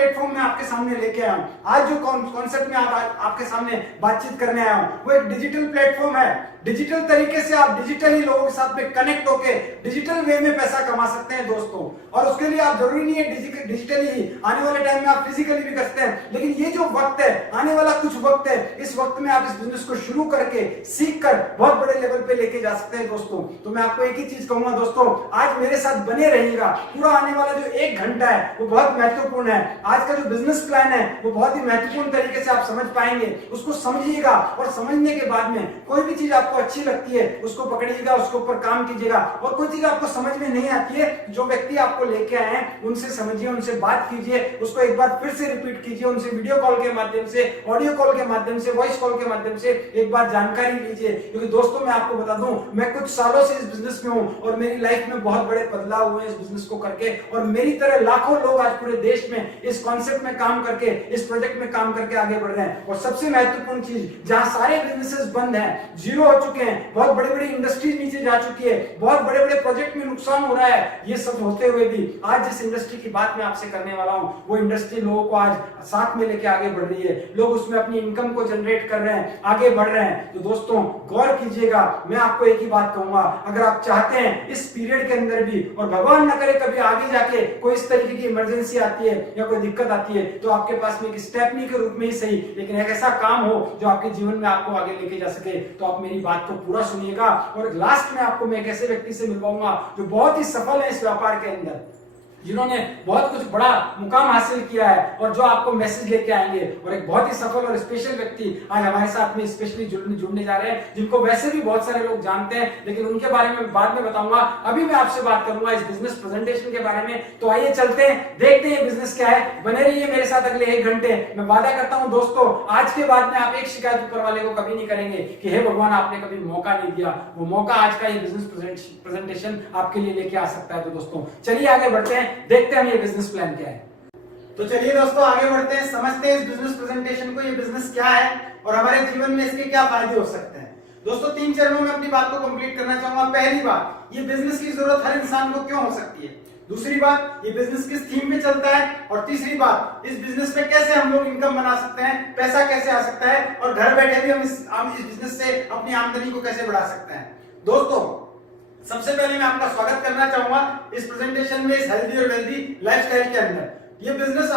Platform में आपके सामने लेके आया हूं। आज जो कॉन्सेप्ट में आपके सामने बातचीत करने आया हूं वो एक डिजिटल प्लेटफॉर्म है। डिजिटल तरीके से आप डिजिटली लोगों के साथ में कनेक्ट होके डिजिटल वे में पैसा कमा सकते हैं दोस्तों। और उसके लिए आप जरूरी नहीं है डिजिटली ही, आने वाले टाइम में आप फिजिकली भी कर सकते हैं। लेकिन ये जो वक्त है, आने वाला कुछ वक्त है, इस वक्त में आप इस बिजनेस को शुरू करके सीख कर बहुत बड़े लेवल पे लेके जा सकते हैं दोस्तों। तो मैं आपको एक ही चीज कहूंगा दोस्तों, आज मेरे साथ बने रहिएगा। पूरा आने वाला जो 1 घंटा है वो बहुत महत्वपूर्ण है। आज का जो बिजनेस प्लान है वो बहुत ही महत्वपूर्ण तरीके से आप समझ पाएंगे। उसको समझिएगा और समझने के बाद में कोई भी चीज आपको अच्छी लगती है उसको पकड़िएगा, उसके ऊपर काम कीजिएगा। और कोई चीज आपको समझ में नहीं आती है, जो व्यक्ति आपको लेके आए हैं उनसे समझिए, उनसे बात कीजिए, उसको एक बार फिर से रिपीट कीजिए, उनसे वीडियो कॉल के माध्यम से, ऑडियो कॉल के माध्यम से, वॉइस कॉल के माध्यम से एक बार जानकारी लीजिए। क्योंकि दोस्तों मैं आपको बता दूं, मैं कुछ सालों से इस बिजनेस में हूं और मेरी लाइफ में बहुत बड़े बदलाव हुए इस बिजनेस को करके। और मेरी तरह लाखों लोग आज पूरे देश में इस कॉन्सेप्ट में काम करके, इस प्रोजेक्ट में काम करके आगे बढ़ रहे हैं। और सबसे महत्वपूर्ण चीज, जहां सारे बिजनेसेस बंद हैं, जीरो हो चुके हैं, बहुत बड़ी बड़ी इंडस्ट्रीज नीचे जा चुकी है, बहुत बड़े बड़े प्रोजेक्ट में नुकसान हो रहा है, ये सब होते हुए भी आज जिस इंडस्ट्री की बात मैं आपसे करने वाला हूं वो इंडस्ट्री लोगों को आज साथ में लेके आगे बढ़ रही है। लोग उसमें अपनी इनकम को जनरेट कर रहे हैं, आगे बढ़ रहे हैं। तो दोस्तों गौर कीजिएगा, मैं आपको एक ही बात कहूंगा, अगर आप चाहते हैं इस पीरियड के अंदर भी, और भगवान न करे कभी आगे जाके कोई इस तरीके की इमरजेंसी आती है या कोई दिक्कत आती है, तो आपके पास में एक स्टेपनी के रूप में ही सही, लेकिन एक ऐसा काम हो जो आपके जीवन में आपको आगे लेके जा सके, तो आप मेरी बात को पूरा सुनिएगा। और लास्ट में आपको मैं एक ऐसे व्यक्ति से मिलवाऊंगा जो बहुत ही सफल है इस व्यापार के अंदर, जिन्होंने बहुत कुछ बड़ा मुकाम हासिल किया है और जो आपको मैसेज लेके आएंगे। और एक बहुत ही सफल और स्पेशल व्यक्ति आज हमारे साथ में स्पेशली जुड़ने जा रहे हैं, जिनको वैसे भी बहुत सारे लोग जानते हैं, लेकिन उनके बारे में बाद में बताऊंगा। अभी मैं आपसे बात करूंगा इस बिजनेस प्रेजेंटेशन के बारे में। तो आइए चलते हैं, देखते हैं बिजनेस क्या है। बने रहिए मेरे साथ अगले 1 घंटे। मैं वादा करता हूं दोस्तों, आज के बाद में आप एक शिकायत ऊपर वाले को कभी नहीं करेंगे कि हे भगवान आपने कभी मौका नहीं दिया। वो मौका आज का ये बिजनेस प्रेजेंटेशन आपके लिए लेके आ सकता है। तो दोस्तों चलिए आगे बढ़ते हैं, देखते हैं ये बिजनेस प्लान क्या है। तो चलिए दोस्तों आगे बढ़ते हैं, समझते हैं इस बिजनेस प्रेजेंटेशन को, ये बिजनेस क्या है और हमारे जीवन में इसके क्या फायदे हो सकते हैं। दोस्तों 3 चरणों में अपनी बात को कंप्लीट करना चाहूंगा। पहली बात, ये बिजनेस की जरूरत हर इंसान को क्यों हो सकती है। दूसरी बात, ये बिजनेस किस थीम पे चलता है। और तीसरी बात, इस बिजनेस में कैसे हम लोग इनकम बना सकते हैं, पैसा कैसे आ सकता है, और घर बैठे भी हम इस बिजनेस से अपनी आमदनी को कैसे बढ़ा सकते हैं। दोस्तों सबसे पहले मैं आपका स्वागत करना चाहूंगा इस प्रेजेंटेशन में, इस हेल्दी और वेल्दी लाइफस्टाइल के अंदर। ये बिजनेस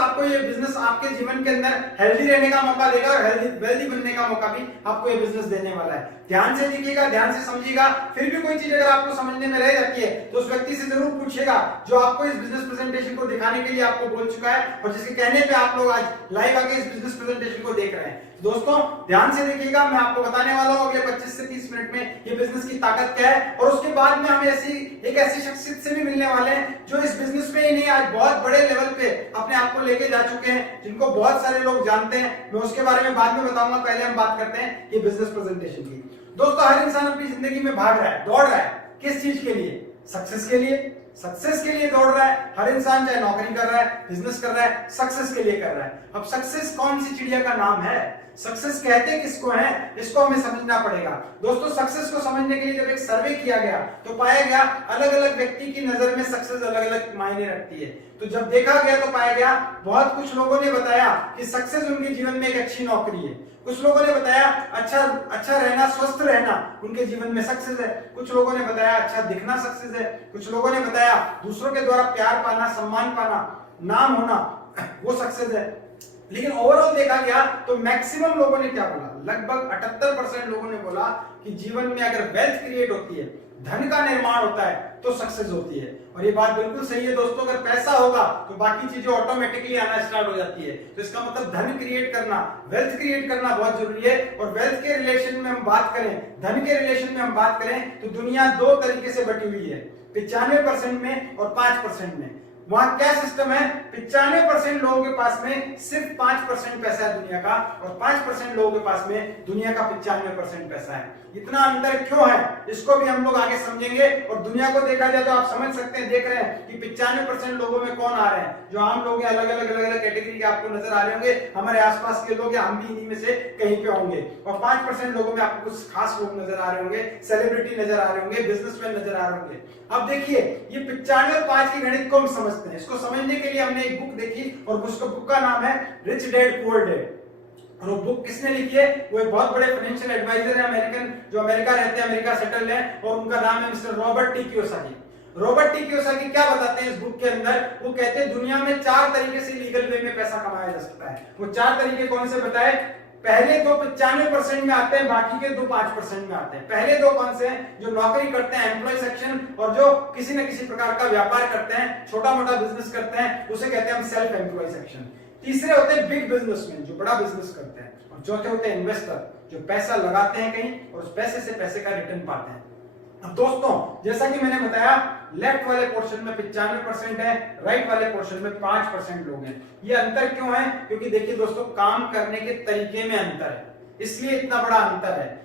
आपके जीवन के अंदर हेल्दी रहने का मौका देगा और हेल्दी वेल्दी बनने का मौका भी आपको ये बिजनेस देने वाला है। ध्यान से देखिएगा, ध्यान से समझिएगा। फिर भी कोई चीज अगर आपको समझने में रह जाती है तो उस व्यक्ति से जरूर पूछिएगा जो आपको इस बिजनेस प्रेजेंटेशन को दिखाने के लिए आपको बोल चुका है और जिसके कहने पे आप लोग आज लाइव आके इस बिजनेस प्रेजेंटेशन को देख रहे हैं। दोस्तों ध्यान से देखिएगा, मैं आपको बताने वाला हूं अगले 25 से 30 मिनट में ये बिजनेस की ताकत क्या है। और उसके बाद में हम एक ऐसी शख्सियत से भी मिलने वाले हैं जो इस बिजनेस में ही नहीं, आज बहुत बड़े लेवल पे अपने आप को लेके जा चुके हैं, जिनको बहुत सारे लोग जानते हैं। मैं उसके बारे में बाद में बताऊंगा, पहले हम बात करते हैं ये बिजनेस प्रेजेंटेशन की। दोस्तों हर इंसान अपनी जिंदगी में भाग रहा है, दौड़ रहा है, किस चीज के लिए, सक्सेस के लिए। सक्सेस के लिए दौड़ रहा है हर इंसान, चाहे नौकरी कर रहा है, बिजनेस कर रहा है, सक्सेस के लिए कर रहा है। अब सक्सेस कौन सी चिड़िया का नाम है, सक्सेस कहते किसको है, इसको हमें समझना पड़ेगा। दोस्तों सक्सेस को समझने के लिए जब एक सर्वे किया गया तो पाया गया अलग अलग व्यक्ति की नजर में सक्सेस अलग अलग मायने रखती है। तो जब देखा गया तो पाया गया बहुत कुछ लोगों ने बताया कि सक्सेस उनके जीवन में एक अच्छी नौकरी है, कुछ लोगों ने बताया अच्छा रहना, स्वस्थ रहना उनके जीवन में सक्सेस है, कुछ लोगों ने बताया अच्छा दिखना सक्सेस है, कुछ लोगों ने बताया दूसरों के द्वारा प्यार पाना, सम्मान पाना, नाम होना वो सक्सेस है। लेकिन ओवरऑल देखा गया तो मैक्सिमम लोगों ने क्या बोला, लगभग 78% लोगों ने बोला कि जीवन में अगर वेल्थ क्रिएट होती है, धन का निर्माण होता है तो सक्सेस होती है। और ये बात बिल्कुल सही है दोस्तों, अगर पैसा होगा तो बाकी चीजें ऑटोमेटिकली आना स्टार्ट हो जाती है। तो इसका मतलब धन क्रिएट करना, वेल्थ क्रिएट करना बहुत जरूरी है। और वेल्थ के रिलेशन में हम बात करें, धन के रिलेशन में हम बात करें तो दुनिया 2 तरीके से बटी हुई है, 95% में और 5% में। वहां क्या सिस्टम है, 95% लोगों के पास में सिर्फ 5% पैसा है दुनिया का, और 5% लोगों के पास में दुनिया का 95% पैसा है। इतना अंतर क्यों है इसको भी हम लोग आगे समझेंगे। और दुनिया को देखा जाए तो आप समझ सकते हैं, देख रहे हैं कि 95% लोगों में कौन आ रहे हैं, जो आम लोग हैं, अलग अलग कैटेगरी के आपको नजर आ रहे होंगे, हमारे आसपास के लोग, हम भी इन्हीं में से कहीं पे होंगे। और 5% लोगों में आपको कुछ खास लोग नजर आ रहे होंगे, सेलिब्रिटी नजर आ रहे होंगे, बिजनेसमैन नजर आ रहे होंगे। अब देखिए ये 95 और 5 की गणित को हम समझ समझते हैं। इसको समझने के लिए हमने एक बुक देखी और उसका बुक का नाम है रिच डैड पुअर डैड। और वो बुक किसने लिखी है? वो एक बहुत बड़े फाइनेंशियल एडवाइजर है अमेरिकन, जो अमेरिका रहते हैं, अमेरिका सेटल्ड है, और उनका नाम है mister Robert T Kiyosaki. Robert T Kiyosaki क्या बताते हैं इस बुक के अंदर? वो कहते हैं दुनिया में 4 तरीके से लीगल वे में पैसा कमाया जा सकता है। वो 4 तरीके कौन से बताए? पहले दो 95% में आते हैं, बाकी के दो 5% में आते हैं। पहले दो कौन से हैं? जो नौकरी करते हैं, एम्प्लॉय सेक्शन, और जो किसी न किसी प्रकार का व्यापार करते हैं, छोटा मोटा बिजनेस करते हैं, उसे कहते हैं हम सेल्फ एम्प्लॉय सेक्शन। तीसरे होते हैं बिग बिजनेसमैन, जो बड़ा बिजनेस करते हैं। और चौथे होते हैं इन्वेस्टर, जो पैसा लगाते हैं कहीं और उस पैसे से पैसे का रिटर्न पाते हैं। अब दोस्तों, जैसा कि मैंने बताया, लेफ्ट वाले पोर्शन में 95% है, राइट वाले पोर्शन में 5% लोग हैं। ये अंतर क्यों है? क्योंकि देखिए दोस्तों, काम करने के तरीके में अंतर है, इसलिए इतना बड़ा अंतर है।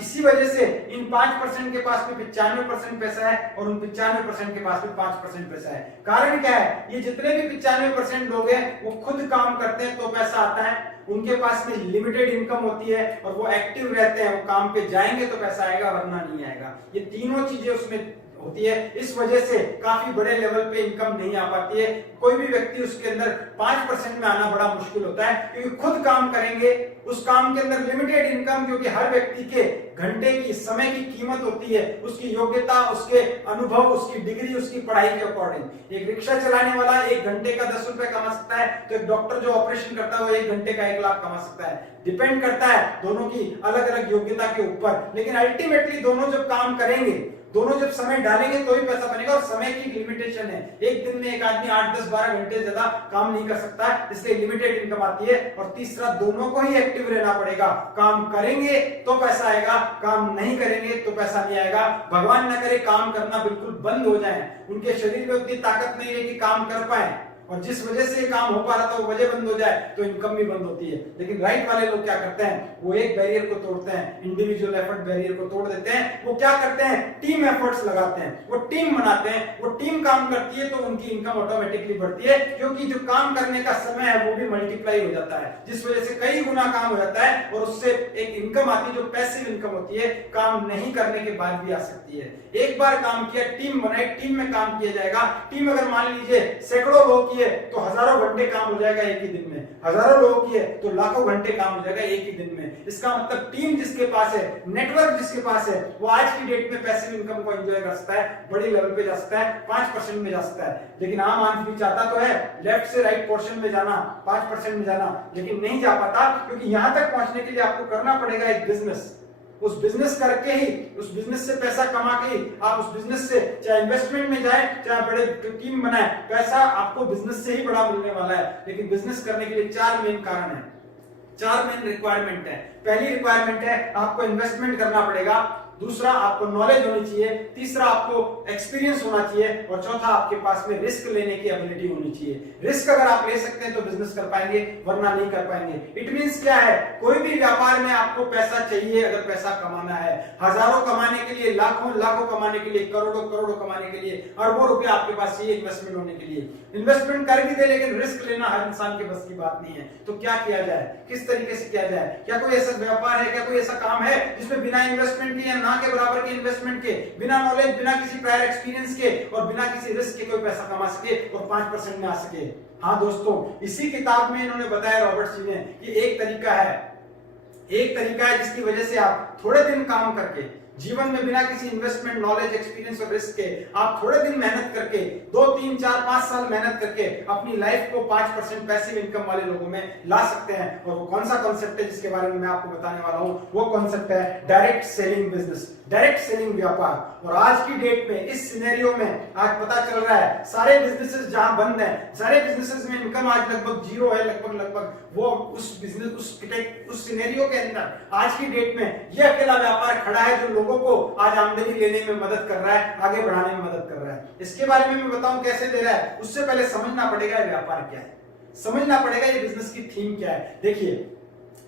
इसी वजह से इन 5% के पास में 95% पैसा है और उन 95% के पास में 5% पैसा है। कारण क्या है? ये जितने भी 95% लोग हैं वो खुद काम करते हैं तो पैसा आता है, उनके पास में लिमिटेड इनकम होती है और वो एक्टिव रहते हैं, वो काम पे जाएंगे तो पैसा आएगा, वरना नहीं आएगा। ये तीनों चीजें उसमें होती है। इस वजह से काफी बड़े लेवल पे इनकम नहीं आ पाती है। कोई भी व्यक्ति उसके अंदर 5% में आना बड़ा मुश्किल होता है, क्योंकि खुद काम करेंगे, उस काम के अंदर लिमिटेड इनकम, क्योंकि हर व्यक्ति के घंटे की, समय की कीमत होती है, उसकी योग्यता, उसके अनुभव, उसकी डिग्री, उसकी पढ़ाई के अकॉर्डिंग। एक रिक्शा चलाने वाला 1 घंटे का 10 रुपए कमा सकता है, तो एक डॉक्टर जो ऑपरेशन करता है वो 1 घंटे का 1 लाख कमा सकता है। डिपेंड करता है दोनों की अलग अलग योग्यता के ऊपर, लेकिन अल्टीमेटली दोनों जब काम करेंगे, दोनों जब समय डालेंगे तो ही पैसा बनेगा। और समय की लिमिटेशन है, एक दिन में एक आदमी 8, 10, 12 घंटे ज्यादा काम नहीं कर सकता, इसलिए लिमिटेड इनकम आती है। और तीसरा, दोनों को ही एक्टिव रहना पड़ेगा। काम करेंगे तो पैसा आएगा, काम नहीं करेंगे तो पैसा नहीं आएगा। भगवान न करे काम करना बिल्कुल बंद हो जाए, उनके शरीर में उतनी ताकत नहीं है कि काम कर पाए, और जिस वजह से काम हो पा रहा था वो वजह बंद हो जाए तो इनकम भी बंद होती है। लेकिन राइट वाले लोग क्या करते हैं? वो एक बैरियर को तोड़ते हैं, इंडिविजुअल एफर्ट बैरियर को तोड़ देते हैं। वो क्या करते हैं? टीम एफर्ट्स लगाते हैं, वो टीम बनाते हैं, वो टीम काम करती है तो उनकी इनकम ऑटोमेटिकली बढ़ती है, क्योंकि जो काम करने का समय है वो भी मल्टीप्लाई हो जाता है, जिस वजह से कई गुना काम हो जाता है और उससे एक इनकम आती है जो पैसिव इनकम होती है, काम नहीं करने के बाद भी आ सकती है। एक बार काम किया, टीम बनाई, टीम में काम किया जाएगा। टीम अगर मान लीजिए सैकड़ों लोग की है तो हजारों घंटे काम हो जाएगा एक ही दिन में, हजारों लोगों की है तो लाखों घंटे काम हो जाएगा एक ही दिन में। इसका मतलब टीम जिसके पास है, नेटवर्क जिसके पास है, वो आज की डेट में पैसिव इनकम को एंजॉय कर सकता है, बड़ी लेवल पे जा सकता है, 5% में जा सकता है। लेकिन आम आदमी चाहता तो है लेफ्ट से राइट पोर्शन में जाना, 5% में जाना, लेकिन नहीं जा पाता, क्योंकि यहां तक पहुंचने के लिए आपको करना पड़ेगा एक बिजनेस। उस बिजनेस करके ही, उस बिजनेस से पैसा कमा के ही आप उस बिजनेस से चाहे इन्वेस्टमेंट में जाए, चाहे बड़े टीम बनाए, पैसा आपको बिजनेस से ही बड़ा मिलने वाला है। लेकिन बिजनेस करने के लिए 4 मेन कारण है, 4 मेन रिक्वायरमेंट है। पहली रिक्वायरमेंट है आपको इन्वेस्टमेंट करना पड़ेगा, दूसरा आपको नॉलेज होनी चाहिए, तीसरा आपको एक्सपीरियंस होना चाहिए, और चौथा आपके पास में रिस्क लेने की एबिलिटी होनी चाहिए। रिस्क अगर आप ले सकते हैं तो बिजनेस कर पाएंगे, वरना नहीं कर पाएंगे। इट मींस क्या है? कोई भी व्यापार में आपको पैसा चाहिए, अगर पैसा कमाना है, हजारों कमाने के लिए, लाखों लाखों कमाने के लिए, करोड़ों करोड़ों कमाने के लिए, अरबों रुपए आपके पास चाहिए इन्वेस्टमेंट होने के लिए। इन्वेस्टमेंट कर भी दे, लेकिन रिस्क लेना हर इंसान के बस की बात नहीं है। तो क्या किया जाए, किस तरीके से किया जाए? क्या कोई ऐसा व्यापार है, क्या कोई ऐसा काम है जिसमें बिना इन्वेस्टमेंट के या ना के बराबर के इन्वेस्टमेंट के, बिना नॉलेज, बिना किसी प्रायर एक्सपीरियंस के और बिना किसी रिस्क के कोई पैसा कमा सके और 5% में आ सके? हाँ दोस्तों, इसी किताब में इन्होंने बताया, रॉबर्ट जी ने, कि एक तरीका है जिसकी वजह से आप थोड़े दिन काम करके, जीवन में बिना किसी इन्वेस्टमेंट, नॉलेज, एक्सपीरियंस और रिस्क के, आप थोड़े दिन मेहनत करके, 2, 3, 4, 5 साल मेहनत करके अपनी लाइफ को 5% पैसिव इनकम वाले लोगों में ला सकते हैं। और वो कौन सा कॉन्सेप्ट है जिसके बारे में मैं आपको बताने वाला हूं? वो कॉन्सेप्ट है direct selling business, direct selling व्यापार। और आज की डेट में, इस सिनेरियो में आज पता चल रहा है सारे बिजनेसेस जहां बंद हैं, सारे बिजनेसेस में इनकम आज लगभग जीरो है, लगभग वो उस बिजनेस, उस सिनेरियो के अंदर आज की डेट में ये अकेला व्यापार खड़ा है जो लोगों को आज आमदनी लेने में मदद कर रहा है, आगे बढ़ाने में मदद कर रहा है। इसके बारे में मैं बताऊं कैसे दे रहा है, उससे पहले समझना पड़ेगा व्यापार क्या है, समझना पड़ेगा ये बिजनेस की थीम क्या है। देखिए,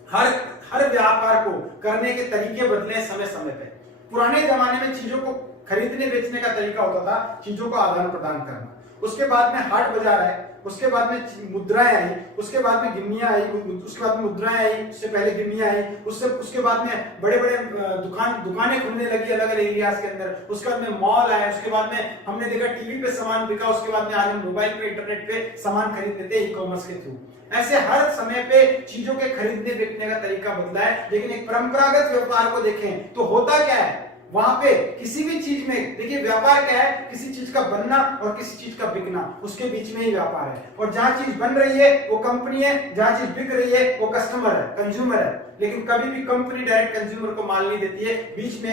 हर व्यापार को करने के तरीके बदले समय समय पे। पुराने जमाने में चीजों को खरीदने बेचने का तरीका होता था चीजों का आदान प्रदान करना। उसके बाद में हाट बाजार है, उसके बाद में मुद्राएं आई, उसके बाद में गिन्नियां आई, उसके बाद में मुद्राएं आई, उससे पहले गिन्नियां आई, उसके बाद में बड़े बड़े दुकानें खुलने लगी अलग अलग एरियाज के अंदर, उसके बाद में मॉल आए, उसके बाद में हमने देखा टीवी पे सामान बिका, उसके बाद में आज हम मोबाइल पे इंटरनेट पे सामान खरीद लेते हैं ई-कॉमर्स के थ्रू। ऐसे हर समय पे चीजों के खरीदने बेचने का तरीका बदला है। लेकिन एक परंपरागत व्यापार को देखें तो होता क्या है, वहां पे किसी भी चीज में देखिए व्यापार क्या है, किसी चीज का बनना और किसी चीज का बिकना, उसके बीच में ही व्यापार है। और जहां चीज बन रही है वो कंपनी है, जहां चीज बिक रही है वो कस्टमर है, कंज्यूमर है। लेकिन कभी भी कंपनी डायरेक्ट कंज्यूमर को माल नहीं देती है, बीच में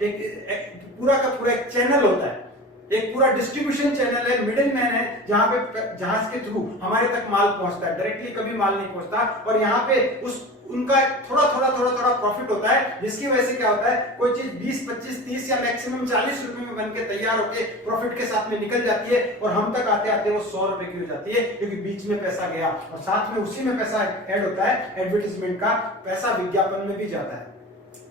एक पूरा का पूरा एक चैनल होता है, एक पूरा डिस्ट्रीब्यूशन चैनल है, मिडिल मैन है, जहां पे जहाज के थ्रू हमारे तक माल पहुंचता है, डायरेक्टली कभी माल नहीं पहुंचता। और यहाँ पे उनका थोड़ा प्रॉफिट होता है, जिसकी वजह से क्या होता है, कोई चीज 20, 25, 30 या मैक्सिमम 40 रुपए में बनके तैयार होके प्रॉफिट के साथ में निकल जाती है और हम तक आते आते वो 100 रुपए की हो जाती है, क्योंकि बीच में पैसा गया और साथ में उसी में पैसा ऐड होता है, एडवर्टाइजमेंट का पैसा विज्ञापन में भी जाता है।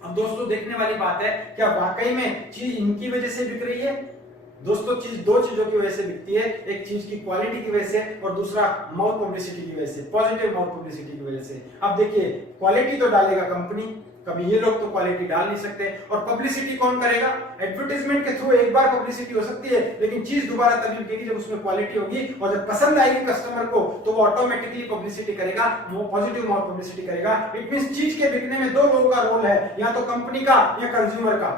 अब दोस्तों देखने वाली बात है, क्या वाकई में चीज इनकी वजह से बिक रही है? दोस्तों चीज दो चीजों की वजह से बिकती है, एक चीज की क्वालिटी की वजह से और दूसरा माउथ पब्लिसिटी की वजह से, पॉजिटिव माउथ पब्लिसिटी की वजह से। अब देखिए क्वालिटी तो डालेगा कंपनी, कभी ये लोग तो क्वालिटी डाल नहीं सकते, और पब्लिसिटी कौन करेगा? एडवर्टाइजमेंट के थ्रू एक बार पब्लिसिटी हो सकती है, लेकिन चीज दोबारा तभी बिकेगी जब उसमें क्वालिटी होगी, और जब पसंद आएगी कस्टमर को तो वो ऑटोमेटिकली पब्लिसिटी करेगा, वो पॉजिटिव माउथ पब्लिसिटी करेगा। इट मींस चीज के बिकने में दो लोगों का रोल है, या तो कंपनी का या कंज्यूमर का।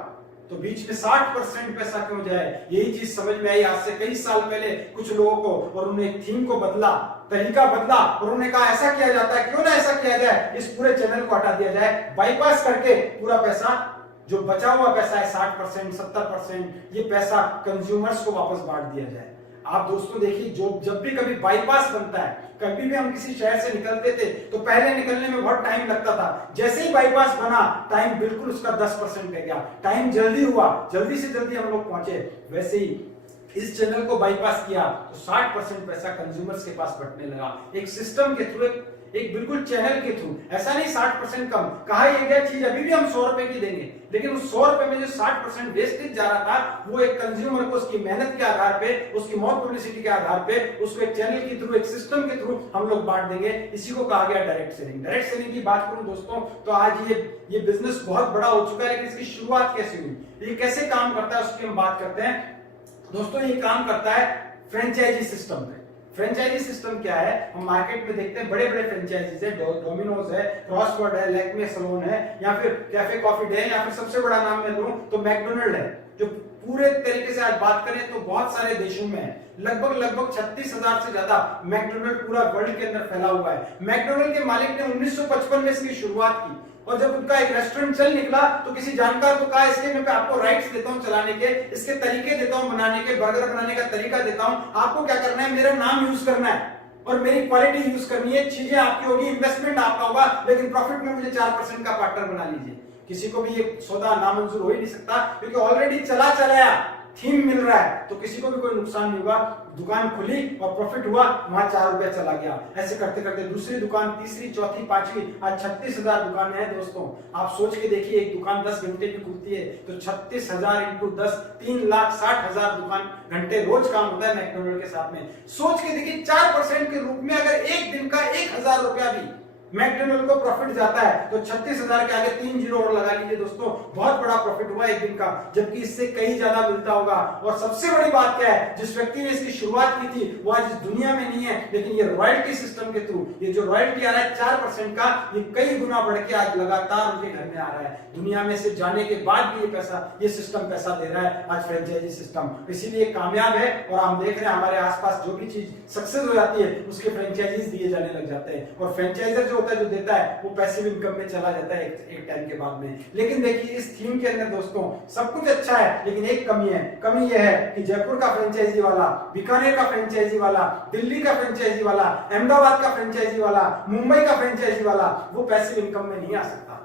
तो बीच में 60% पैसा क्यों जाए, यही चीज समझ में आई आज से कई साल पहले कुछ लोगों को, और उन्होंने थीम को बदला, तरीका बदला, और उन्होंने कहा ऐसा किया जाता है, क्यों ना ऐसा किया जाए, इस पूरे चैनल को हटा दिया जाए, बाईपास करके पूरा पैसा जो बचा हुआ पैसा है 60%, 70%, ये पैसा कंज्यूमर्स को वापस बांट दिया जाए। आप दोस्तों देखिए, जो जब भी कभी बाईपास बनता है, कभी भी हम किसी शहर से निकलते थे तो पहले निकलने में बहुत टाइम लगता था, जैसे ही बाईपास बना टाइम बिल्कुल उसका 10% रह गया, टाइम जल्दी हुआ, जल्दी से जल्दी हम लोग पहुंचे। वैसे ही इस चैनल को बाईपास किया तो 60% पैसा कंज्यूमर्स के पास बंटने लगा, एक सिस्टम के थ्रू, एक बिल्कुल चैनल के थ्रू। ऐसा नहीं 60% कम, कहा यह गया चीज अभी भी हम 100 रुपए की देंगे, लेकिन उस 100 रुपए में जो 60% वेस्टेज जा रहा था, वो एक कंज्यूमर को उसकी मेहनत के आधार पे, उसकी माउथ पब्लिसिटी के आधार पे, उसको एक चैनल के थ्रू, एक सिस्टम के थ्रू हम लोग बांट देंगे। इसी को कहा गया डायरेक्ट सेलिंग। डायरेक्ट सेलिंग की बात करूं दोस्तों तो आज ये बिजनेस बहुत बड़ा हो चुका है, लेकिन इसकी शुरुआत कैसे हुई, ये कैसे काम करता है उसकी हम बात करते हैं। दोस्तों ये काम करता है फ्रेंचाइजी सिस्टम पे। फ्रेंचाइजी सिस्टम क्या है, हम मार्केट में देखते हैं बड़े बड़े फ्रेंचाइजीज है, डोमिनोज है, क्रॉसवर्ड है, लैक्मे सैलून है, या फिर कैफे कॉफी डे है, या फिर सबसे बड़ा नाम मैं लूं तो मैकडोनल्ड है, जो पूरे तरीके से आज बात करें तो बहुत सारे देशों में है, लगभग 36,000 से ज्यादा मैकडोनल्ड पूरा वर्ल्ड के अंदर फैला हुआ है। मैकडोनल्ड के मालिक ने 1955 में इसकी शुरुआत की, और जब उनका एक रेस्टोरेंट चल निकला तो किसी जानकार को कहा इसके मैं आपको राइट्स देता हूं चलाने के, इसके तरीके देता हूं बनाने के, बर्गर बनाने का तरीका देता हूं, आपको क्या करना है, मेरा नाम यूज करना है और मेरी क्वालिटी यूज करनी है, चीजें आपकी होगी, इन्वेस्टमेंट आपका होगा, लेकिन प्रॉफिट में मुझे 4% का पार्टनर बना लीजिए। किसी को भी ये सौदा नामंजूर हो ही नहीं सकता, क्योंकि ऑलरेडी चलाया, थीम मिल रहा है, तो किसी को भी कोई नुकसान नहीं हुआ। दुकान खुली और प्रॉफिट हुआ, वहां 4 रुपया चला गया। ऐसे करते करते दूसरी दुकान, तीसरी, चौथी, पांचवी, आज 36,000 दुकानें हैं दोस्तों। आप सोच के देखिए, एक दुकान 10 घंटे की खुलती है तो 36,000 इंटू 10, 3,60,000 दुकान घंटे रोज काम होता है मैकडोनल्ड के साथ में। सोच के देखिए 4% के रूप में अगर एक दिन का 1,000 रुपया भी मैकडोनल्ड को प्रॉफिट जाता है तो 36,000 के आगे 3 जीरो और लगा लीजिए दोस्तों, बहुत बड़ा प्रॉफिट हुआ एक दिन का, जबकि इससे कहीं ज्यादा मिलता होगा। और सबसे बड़ी बात क्या है, जिस व्यक्ति ने इसकी शुरुआत की थी वो आज इस दुनिया में नहीं है, लेकिन ये रॉयल्टी सिस्टम के थ्रू ये जो रॉयल्टी आ रहा है 4% का, ये कई गुना बढ़ के आज लगातार उनके घर में आ रहा है। दुनिया में से जाने के बाद भी ये सिस्टम पैसा दे रहा है आज, फ्रेंचाइजी सिस्टम, इसीलिए कामयाब है। और हम देख रहे हैं हमारे आसपास जो भी चीज सक्सेस हो जाती है उसके फ्रेंचाइजीज दिए जाने लग जाते हैं, और फ्रेंचाइजर जो होता है, जो देता है, वो पैसिव इनकम में चला जाता है एक टाइम के बाद में। लेकिन देखिए इस थीम के अंदर दोस्तों सब कुछ अच्छा है, लेकिन एक कमी है। कमी यह है कि जयपुर का फ्रेंचाइजी वाला, बीकानेर का फ्रेंचाइजी वाला, दिल्ली का फ्रेंचाइजी वाला, अहमदाबाद का फ्रेंचाइजी वाला, मुंबई का फ्रेंचाइजी वाला वो पैसिव इनकम में नहीं आ सकता,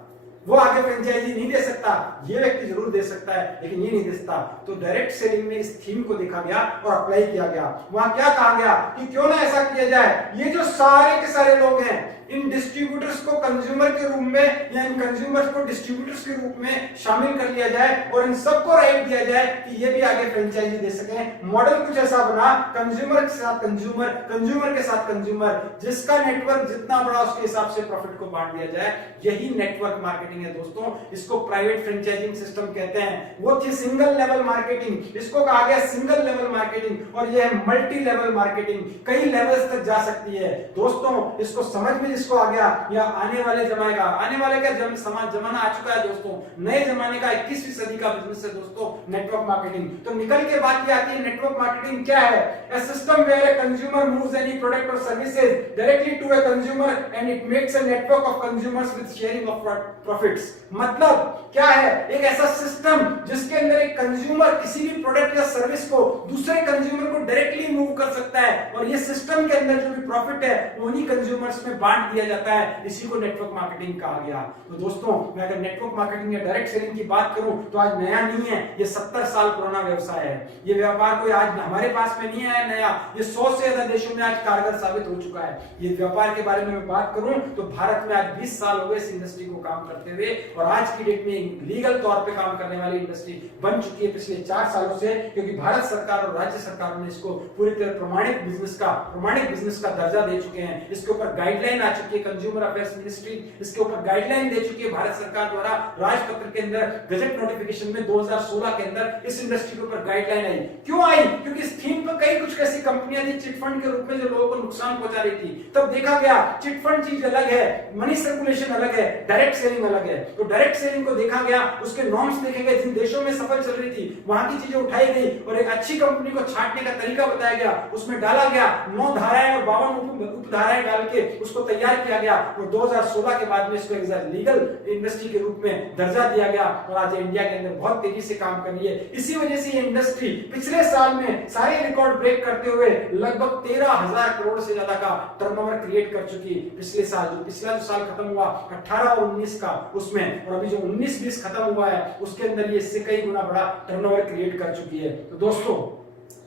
वो आगे फ्रेंचाइजी नहीं दे सकता। ये व्यक्ति जरूर दे सकता है, लेकिन ये नहीं दे सकता। तो डायरेक्ट सेलिंग में इस थीम को देखा गया और अप्लाई किया गया। वहां क्या कहा गया कि क्यों ना ऐसा किया जाए, ये जो सारे के सारे लोग हैं इन डिस्ट्रीब्यूटर्स को कंज्यूमर के रूप में या इन कंज्यूमर्स को डिस्ट्रीब्यूटर्स के रूप में शामिल कर लिया जाए और इन सबको राइट दिया जाए कि ये भी आगे फ्रेंचाइजी दे सकें। मॉडल कुछ ऐसा बना, कंज्यूमर के साथ कंज्यूमर, कंज्यूमर के साथ कंज्यूमर, जिसका नेटवर्क जितना बड़ा उसके हिसाब से प्रॉफिट को बांट दिया जाए। यही नेटवर्क मार्केटिंग है दोस्तों। इसको प्राइवेट फ्रेंचाइजिंग सिस्टम कहते हैं। वो थी सिंगल लेवल मार्केटिंग, इसको कहा गया सिंगल लेवल मार्केटिंग, और यह है मल्टी लेवल मार्केटिंग, कई लेवल्स तक जा सकती है दोस्तों। इसको समझ में जिसको आ गया, या आने वाले जमाने का, आने वाले का जमाना आ चुका है दोस्तों, नए जमाने का 21वीं सदी का बिजनेस है दोस्तों नेटवर्क मार्केटिंग। तो निकल के बात ये आती है नेटवर्क मार्केटिंग क्या है? A system where a consumer moves any product or services directly to a consumer and it makes a network of consumers with sharing of profits। मतलब क्या है? एक ऐसा सिस्टम जिसके अंदर एक कंज्यूमर किसी भी प्रोडक्ट या सर्विस को दूसरे कंज्यूमर को डायरेक्टली मूव कर सकता है, और ये सिस्टम के अंदर जो भी प्रॉफिट है वो उन्हीं कंज्यूमर्स में बांट दिया जाता है। इसी को नेटवर्क मार्केटिंग कहा गया। तो दोस्तों मैं अगर नेटवर्क मार्केटिंग या डायरेक्ट सेलिंग की बात करूं तो आज नया नहीं है, ये 70 साल पुराना व्यवसाय है। ये व्यापार कोई आज हमारे पास में नहीं आया नया, ये 100 से ज्यादा देशों में आज कारगर साबित हो चुका है। ये व्यापार के बारे में मैं बात करूं तो भारत में आज 20 साल हो गए इस इंडस्ट्री को काम करते हुए, और आज की डेट में लीगल तौर पे काम करने वाली इंडस्ट्री बन चुकी है पिछले 4 सालों से, क्योंकि भारत सरकार और राज्य सरकारों ने इसको पूरी तरह प्रमाणित बिजनेस का दर्जा दे चुके हैं। इसके ऊपर गाइडलाइन आ चुकी है, कंज्यूमर अफेयर्स मिनिस्ट्री इसके ऊपर गाइडलाइन दे चुकी है भारत सरकार द्वारा। राजपत्र के अंदर गजट नोटिफिकेशन में 2016 के अंदर इस इंडस्ट्री के ऊपर गाइडलाइन आई। क्यों आई? क्योंकि इस थीम पर कई कुछ ऐसी कंपनियां थी चिट फंड के रूप में जो लोगों को नुकसान पहुंचा रही थी। तब देखा गया चिट फंड चीज अलग है, मनी सर्कुलेशन अलग है, डायरेक्ट सेलिंग अलग है। तो डायरेक्ट सेलिंग को देखा गया, उसके नॉर्म्स देखे गए, जिन देशों में सफल चल रही थी वहां की चीजें उठाई गई और एक अच्छी कंपनी को छांटने का तरीका बताया गया। उसमें डाला गया 9 धाराएं और 52 उपधाराएं डाल के उसको तैयार किया गया, और 2016 के बाद में इसको एक लीगल इंडस्ट्री के रूप में दर्जा दिया गया, और आज इंडिया के अंदर बहुत तेजी से काम कर रही है। इसी वजह से ये इंडस्ट्री पिछले साल में सारे रिकॉर्ड ब्रेक करते हुए लगभग 13,000 करोड़ से ज्यादा का टर्नओवर क्रिएट कर चुकी। पिछले साल जो साल खत्म हुआ 18 और 19 का, उसमें, और अभी जो 19-20 खत्म हुआ है उसके अंदर ये इससे कई गुना बड़ा टर्नओवर क्रिएट कर चुकी है। तो दोस्तों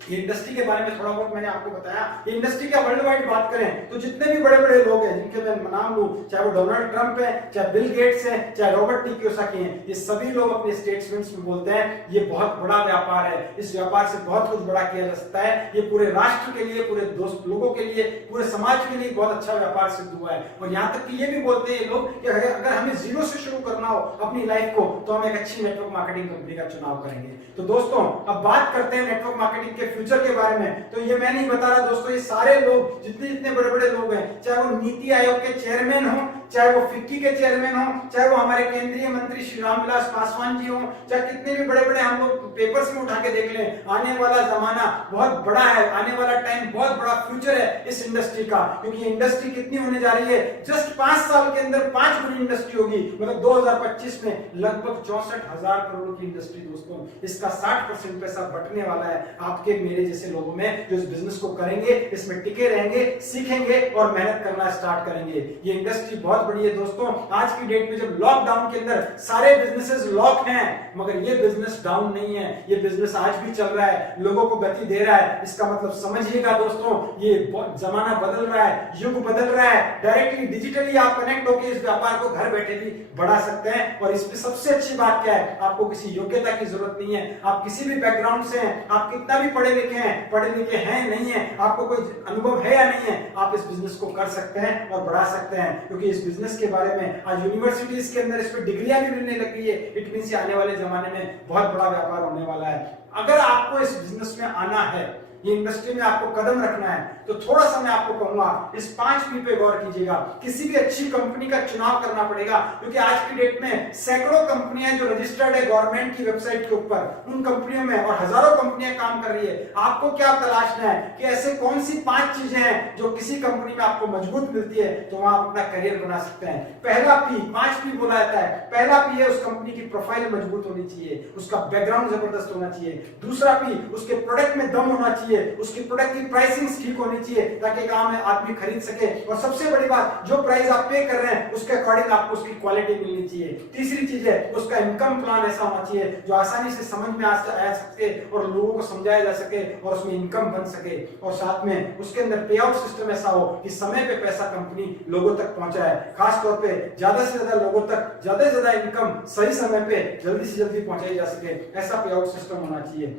ये इंडस्ट्री के बारे में थोड़ा बहुत मैंने आपको बताया। ये इंडस्ट्री का वर्ल्ड वाइड बात करें तो जितने भी बड़े बड़े लोग हैं जिनके मैं नाम लूं, चाहे वो डोनाल्ड ट्रंप है, चाहे बिल गेट्स है, चाहे रॉबर्ट टी कियोसाकी हैं, ये सभी लोग अपने स्टेटमेंट्स में बोलते हैं ये बहुत बड़ा व्यापार है, इस व्यापार से बहुत कुछ बड़ा किया जा सकता है, ये पूरे राष्ट्र के लिए, पूरे दोस्त लोगों के लिए, पूरे समाज के लिए बहुत अच्छा व्यापार सिद्ध हुआ है। और यहाँ तक कि ये भी बोलते हैं ये लोग कि अगर हमें जीरो से शुरू करना हो अपनी लाइफ को तो हम एक अच्छी नेटवर्क मार्केटिंग कंपनी का चुनाव करेंगे। तो दोस्तों अब बात करते हैं नेटवर्क मार्केटिंग के फ्यूचर के बारे में। तो ये मैं नहीं बता रहा दोस्तों, ये सारे लोग जितने बड़े बड़े लोग हैं, चाहे वो नीति आयोग के चेयरमैन हो, चाहे वो फिक्की के चेयरमैन हो, चाहे वो हमारे केंद्रीय मंत्री श्री रामविलास पासवान जी हो, चाहे कितने भी बड़े बड़े हम लोग पेपर्स में उठा के देख लें, आने वाला जमाना बहुत बड़ा है, आने वाला टाइम बहुत बड़ा फ्यूचर है इस इंडस्ट्री का। क्योंकि ये इंडस्ट्री कितनी होने जा रही है, जस्ट 5 साल के अंदर 5 गुनी इंडस्ट्री होगी। मतलब 2025 में लगभग 64,000 करोड़ की इंडस्ट्री दोस्तों, इसका 60% पैसा बटने वाला है आपके मेरे जैसे लोगों में, जो इस बिजनेस को करेंगे, इसमें टिके रहेंगे, सीखेंगे और मेहनत करना स्टार्ट करेंगे। ये इंडस्ट्री बहुत बड़ी है दोस्तों। आज की डेट में जब लॉकडाउन के अंदर सारे बिजनेसेस लॉक हैं, मगर ये बिजनेस डाउन नहीं है, ये बिजनेस आज भी चल रहा है, लोगों को गति दे रहा है। इसका मतलब समझिएगा दोस्तों, ये जमाना बदल रहा है, युग बदल रहा है। डायरेक्टली डिजिटली आप कनेक्ट होकर इस व्यापार को घर बैठे भी बढ़ा सकते हैं। और इसमें सबसे अच्छी बात क्या है, आपको किसी योग्यता की जरूरत नहीं है, आप किसी भी बैकग्राउंड से हैं, आप कितना भी पढ़े लिखे हैं नहीं है, आपको कोई अनुभव है या नहीं है, आप इस बिजनेस को कर सकते हैं और बढ़ा सकते हैं। क्योंकि इस बिजनेस के बारे में आज यूनिवर्सिटीज के अंदर इस पर डिग्रियां भी मिलने लग गई है। इट मींस आने वाले जमाने में बहुत बड़ा व्यापार होने वाला है। अगर आपको इस बिजनेस में आना है, ये इंडस्ट्री में आपको कदम रखना है, तो थोड़ा सा मैं आपको कहूंगा इस 5 P पे गौर कीजिएगा। किसी भी अच्छी कंपनी का चुनाव करना पड़ेगा, क्योंकि आज की डेट में सैकड़ों कंपनियां जो रजिस्टर्ड है गवर्नमेंट की वेबसाइट के ऊपर, उन कंपनियों में और हजारों कंपनियां काम कर रही है। आपको क्या तलाशना है कि ऐसे कौन सी 5 चीजें हैं जो किसी कंपनी में आपको मजबूत मिलती है तो वहां अपना करियर बना सकते हैं। पहला P, 5 P बोला जाता है। पहला P है उस कंपनी की प्रोफाइल मजबूत होनी चाहिए, उसका बैकग्राउंड जबरदस्त होना चाहिए। दूसरा P, उसके प्रोडक्ट में दम होना चाहिए, चाहिए, उसकी प्रोडक्ट की प्राइसिंग ठीक होनी चाहिए ताकि एक आम आदमी खरीद सके, और सबसे बड़ी बात जो प्राइस आप पे कर रहे हैं उसके अकॉर्डिंग आपको उसकी क्वालिटी मिलनी चाहिए। तीसरी चीज है उसका इनकम प्लान ऐसा होना चाहिए जो आसानी से समझ में आ सके और लोगों को समझाया जा सके और उसमें इनकम बन सके, और साथ में उसके अंदर पे आउट सिस्टम ऐसा हो कि समय पे पैसा कंपनी लोगों तक पहुंचाए, खास तौर पे ज्यादा से ज्यादा लोगों तक ज्यादा से ज्यादा इनकम सही समय पे जल्दी से जल्दी पहुंचाई जा सके, ऐसा पे आउट सिस्टम होना चाहिए।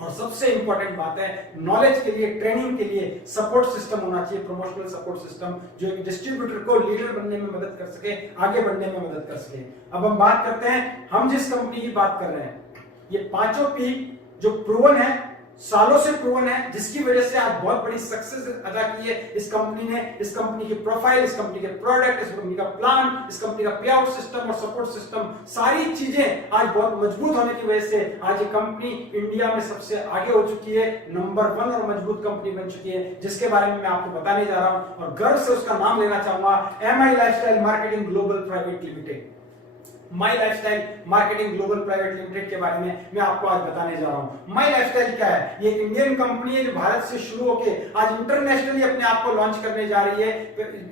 और सबसे इंपॉर्टेंट बात है नॉलेज के लिए, ट्रेनिंग के लिए सपोर्ट सिस्टम होना चाहिए, प्रमोशनल सपोर्ट सिस्टम जो एक डिस्ट्रीब्यूटर को लीडर बनने में मदद कर सके, आगे बढ़ने में मदद कर सके। अब हम बात करते हैं, हम जिस कंपनी की बात कर रहे हैं ये पांचों पी जो प्रूवन है, सालों से प्रूवन है, जिसकी वजह से आज बहुत बड़ी सक्सेस अदा की है इस कंपनी ने। इस कंपनी की प्रोफाइल, इस कंपनी के प्रोडक्ट, इस कंपनी का प्लान, इस कंपनी का पे आउट सिस्टम और सपोर्ट सिस्टम, सारी चीजें आज बहुत मजबूत होने की वजह से आज ये कंपनी इंडिया में सबसे आगे हो चुकी है, नंबर 1 और मजबूत कंपनी बन चुकी है, जिसके बारे में मैं आपको बताने जा रहा हूं और गर्व से उसका नाम लेना चाहूंगा, MI lifestyle marketing global private limited. My lifestyle marketing global private limited के बारे में मैं आपको आज बताने जा रहा हूं। माई लाइफस्टाइल क्या है? ये एक इंडियन कंपनी है जो भारत से शुरू होके आज इंटरनेशनली अपने आप को लॉन्च करने जा रही है।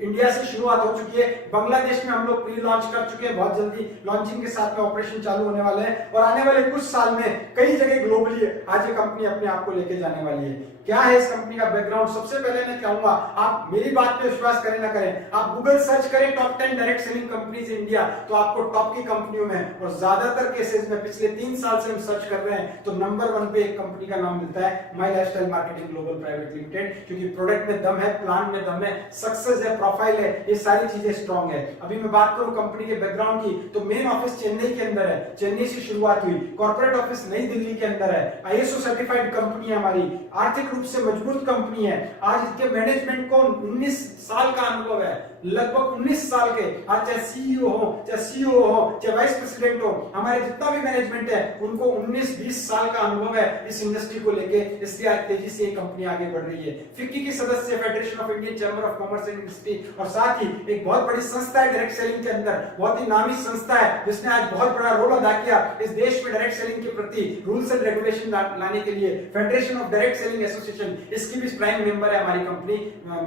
इंडिया से शुरुआत हो चुकी है, बांग्लादेश में हम लोग प्री लॉन्च कर चुके हैं, बहुत जल्दी लॉन्चिंग के साथ में ऑपरेशन चालू होने वाले हैं और आने वाले कुछ साल में कई जगह ग्लोबली आज ये कंपनी अपने आप को लेके जाने वाली है। क्या है इस कंपनी का बैकग्राउंड? सबसे पहले मैं कहूंगा आप मेरी बात पे विश्वास करें ना करें, आप गूगल सर्च करें top 10 direct selling companies India, तो आपको टॉप की कंपनियों में और ज्यादातर केसेस में पिछले 3 साल से हम सर्च कर रहे हैं तो नंबर 1 पे एक कंपनी का नाम मिलता है, my lifestyle marketing global private limited, क्योंकि प्रोडक्ट में दम है, प्लान में दम है, सक्सेस है, प्रोफाइल है, ये सारी चीजें स्ट्रांग है। अभी मैं बात करूं कंपनी के बैकग्राउंड की तो मेन ऑफिस चेन्नई के अंदर है, चेन्नई से शुरुआत हुई, कॉर्पोरेट ऑफिस नई दिल्ली के अंदर है, ISO सर्टिफाइड कंपनी है हमारी, आर्थिक रूप से मजबूत कंपनी है। आज इसके मैनेजमेंट को 19 साल का अनुभव है, लगभग 19 साल के। आज चाहे CEO हो, चाहे CEO हो, चाहे वाइस प्रेसिडेंट हो, हमारे जितना भी मैनेजमेंट है उनको 19-20 साल का अनुभव है इस इंडस्ट्री को लेके, इसलिए आज तेजी से ये कंपनी आगे बढ़ रही है। फिक्की की सदस्य, federation of Indian chamber of commerce and industry, और साथ ही एक बहुत बड़ी संस्था है डायरेक्ट सेलिंग के अंदर, बहुत ही नामी संस्था है जिसने आज बहुत बड़ा रोल अदा किया इस देश में डायरेक्ट सेलिंग के प्रति रूल्स एंड रेगुलेशन लाने के लिए, federation of direct selling association, इसकी भी प्राइम मेंबर है हमारी कंपनी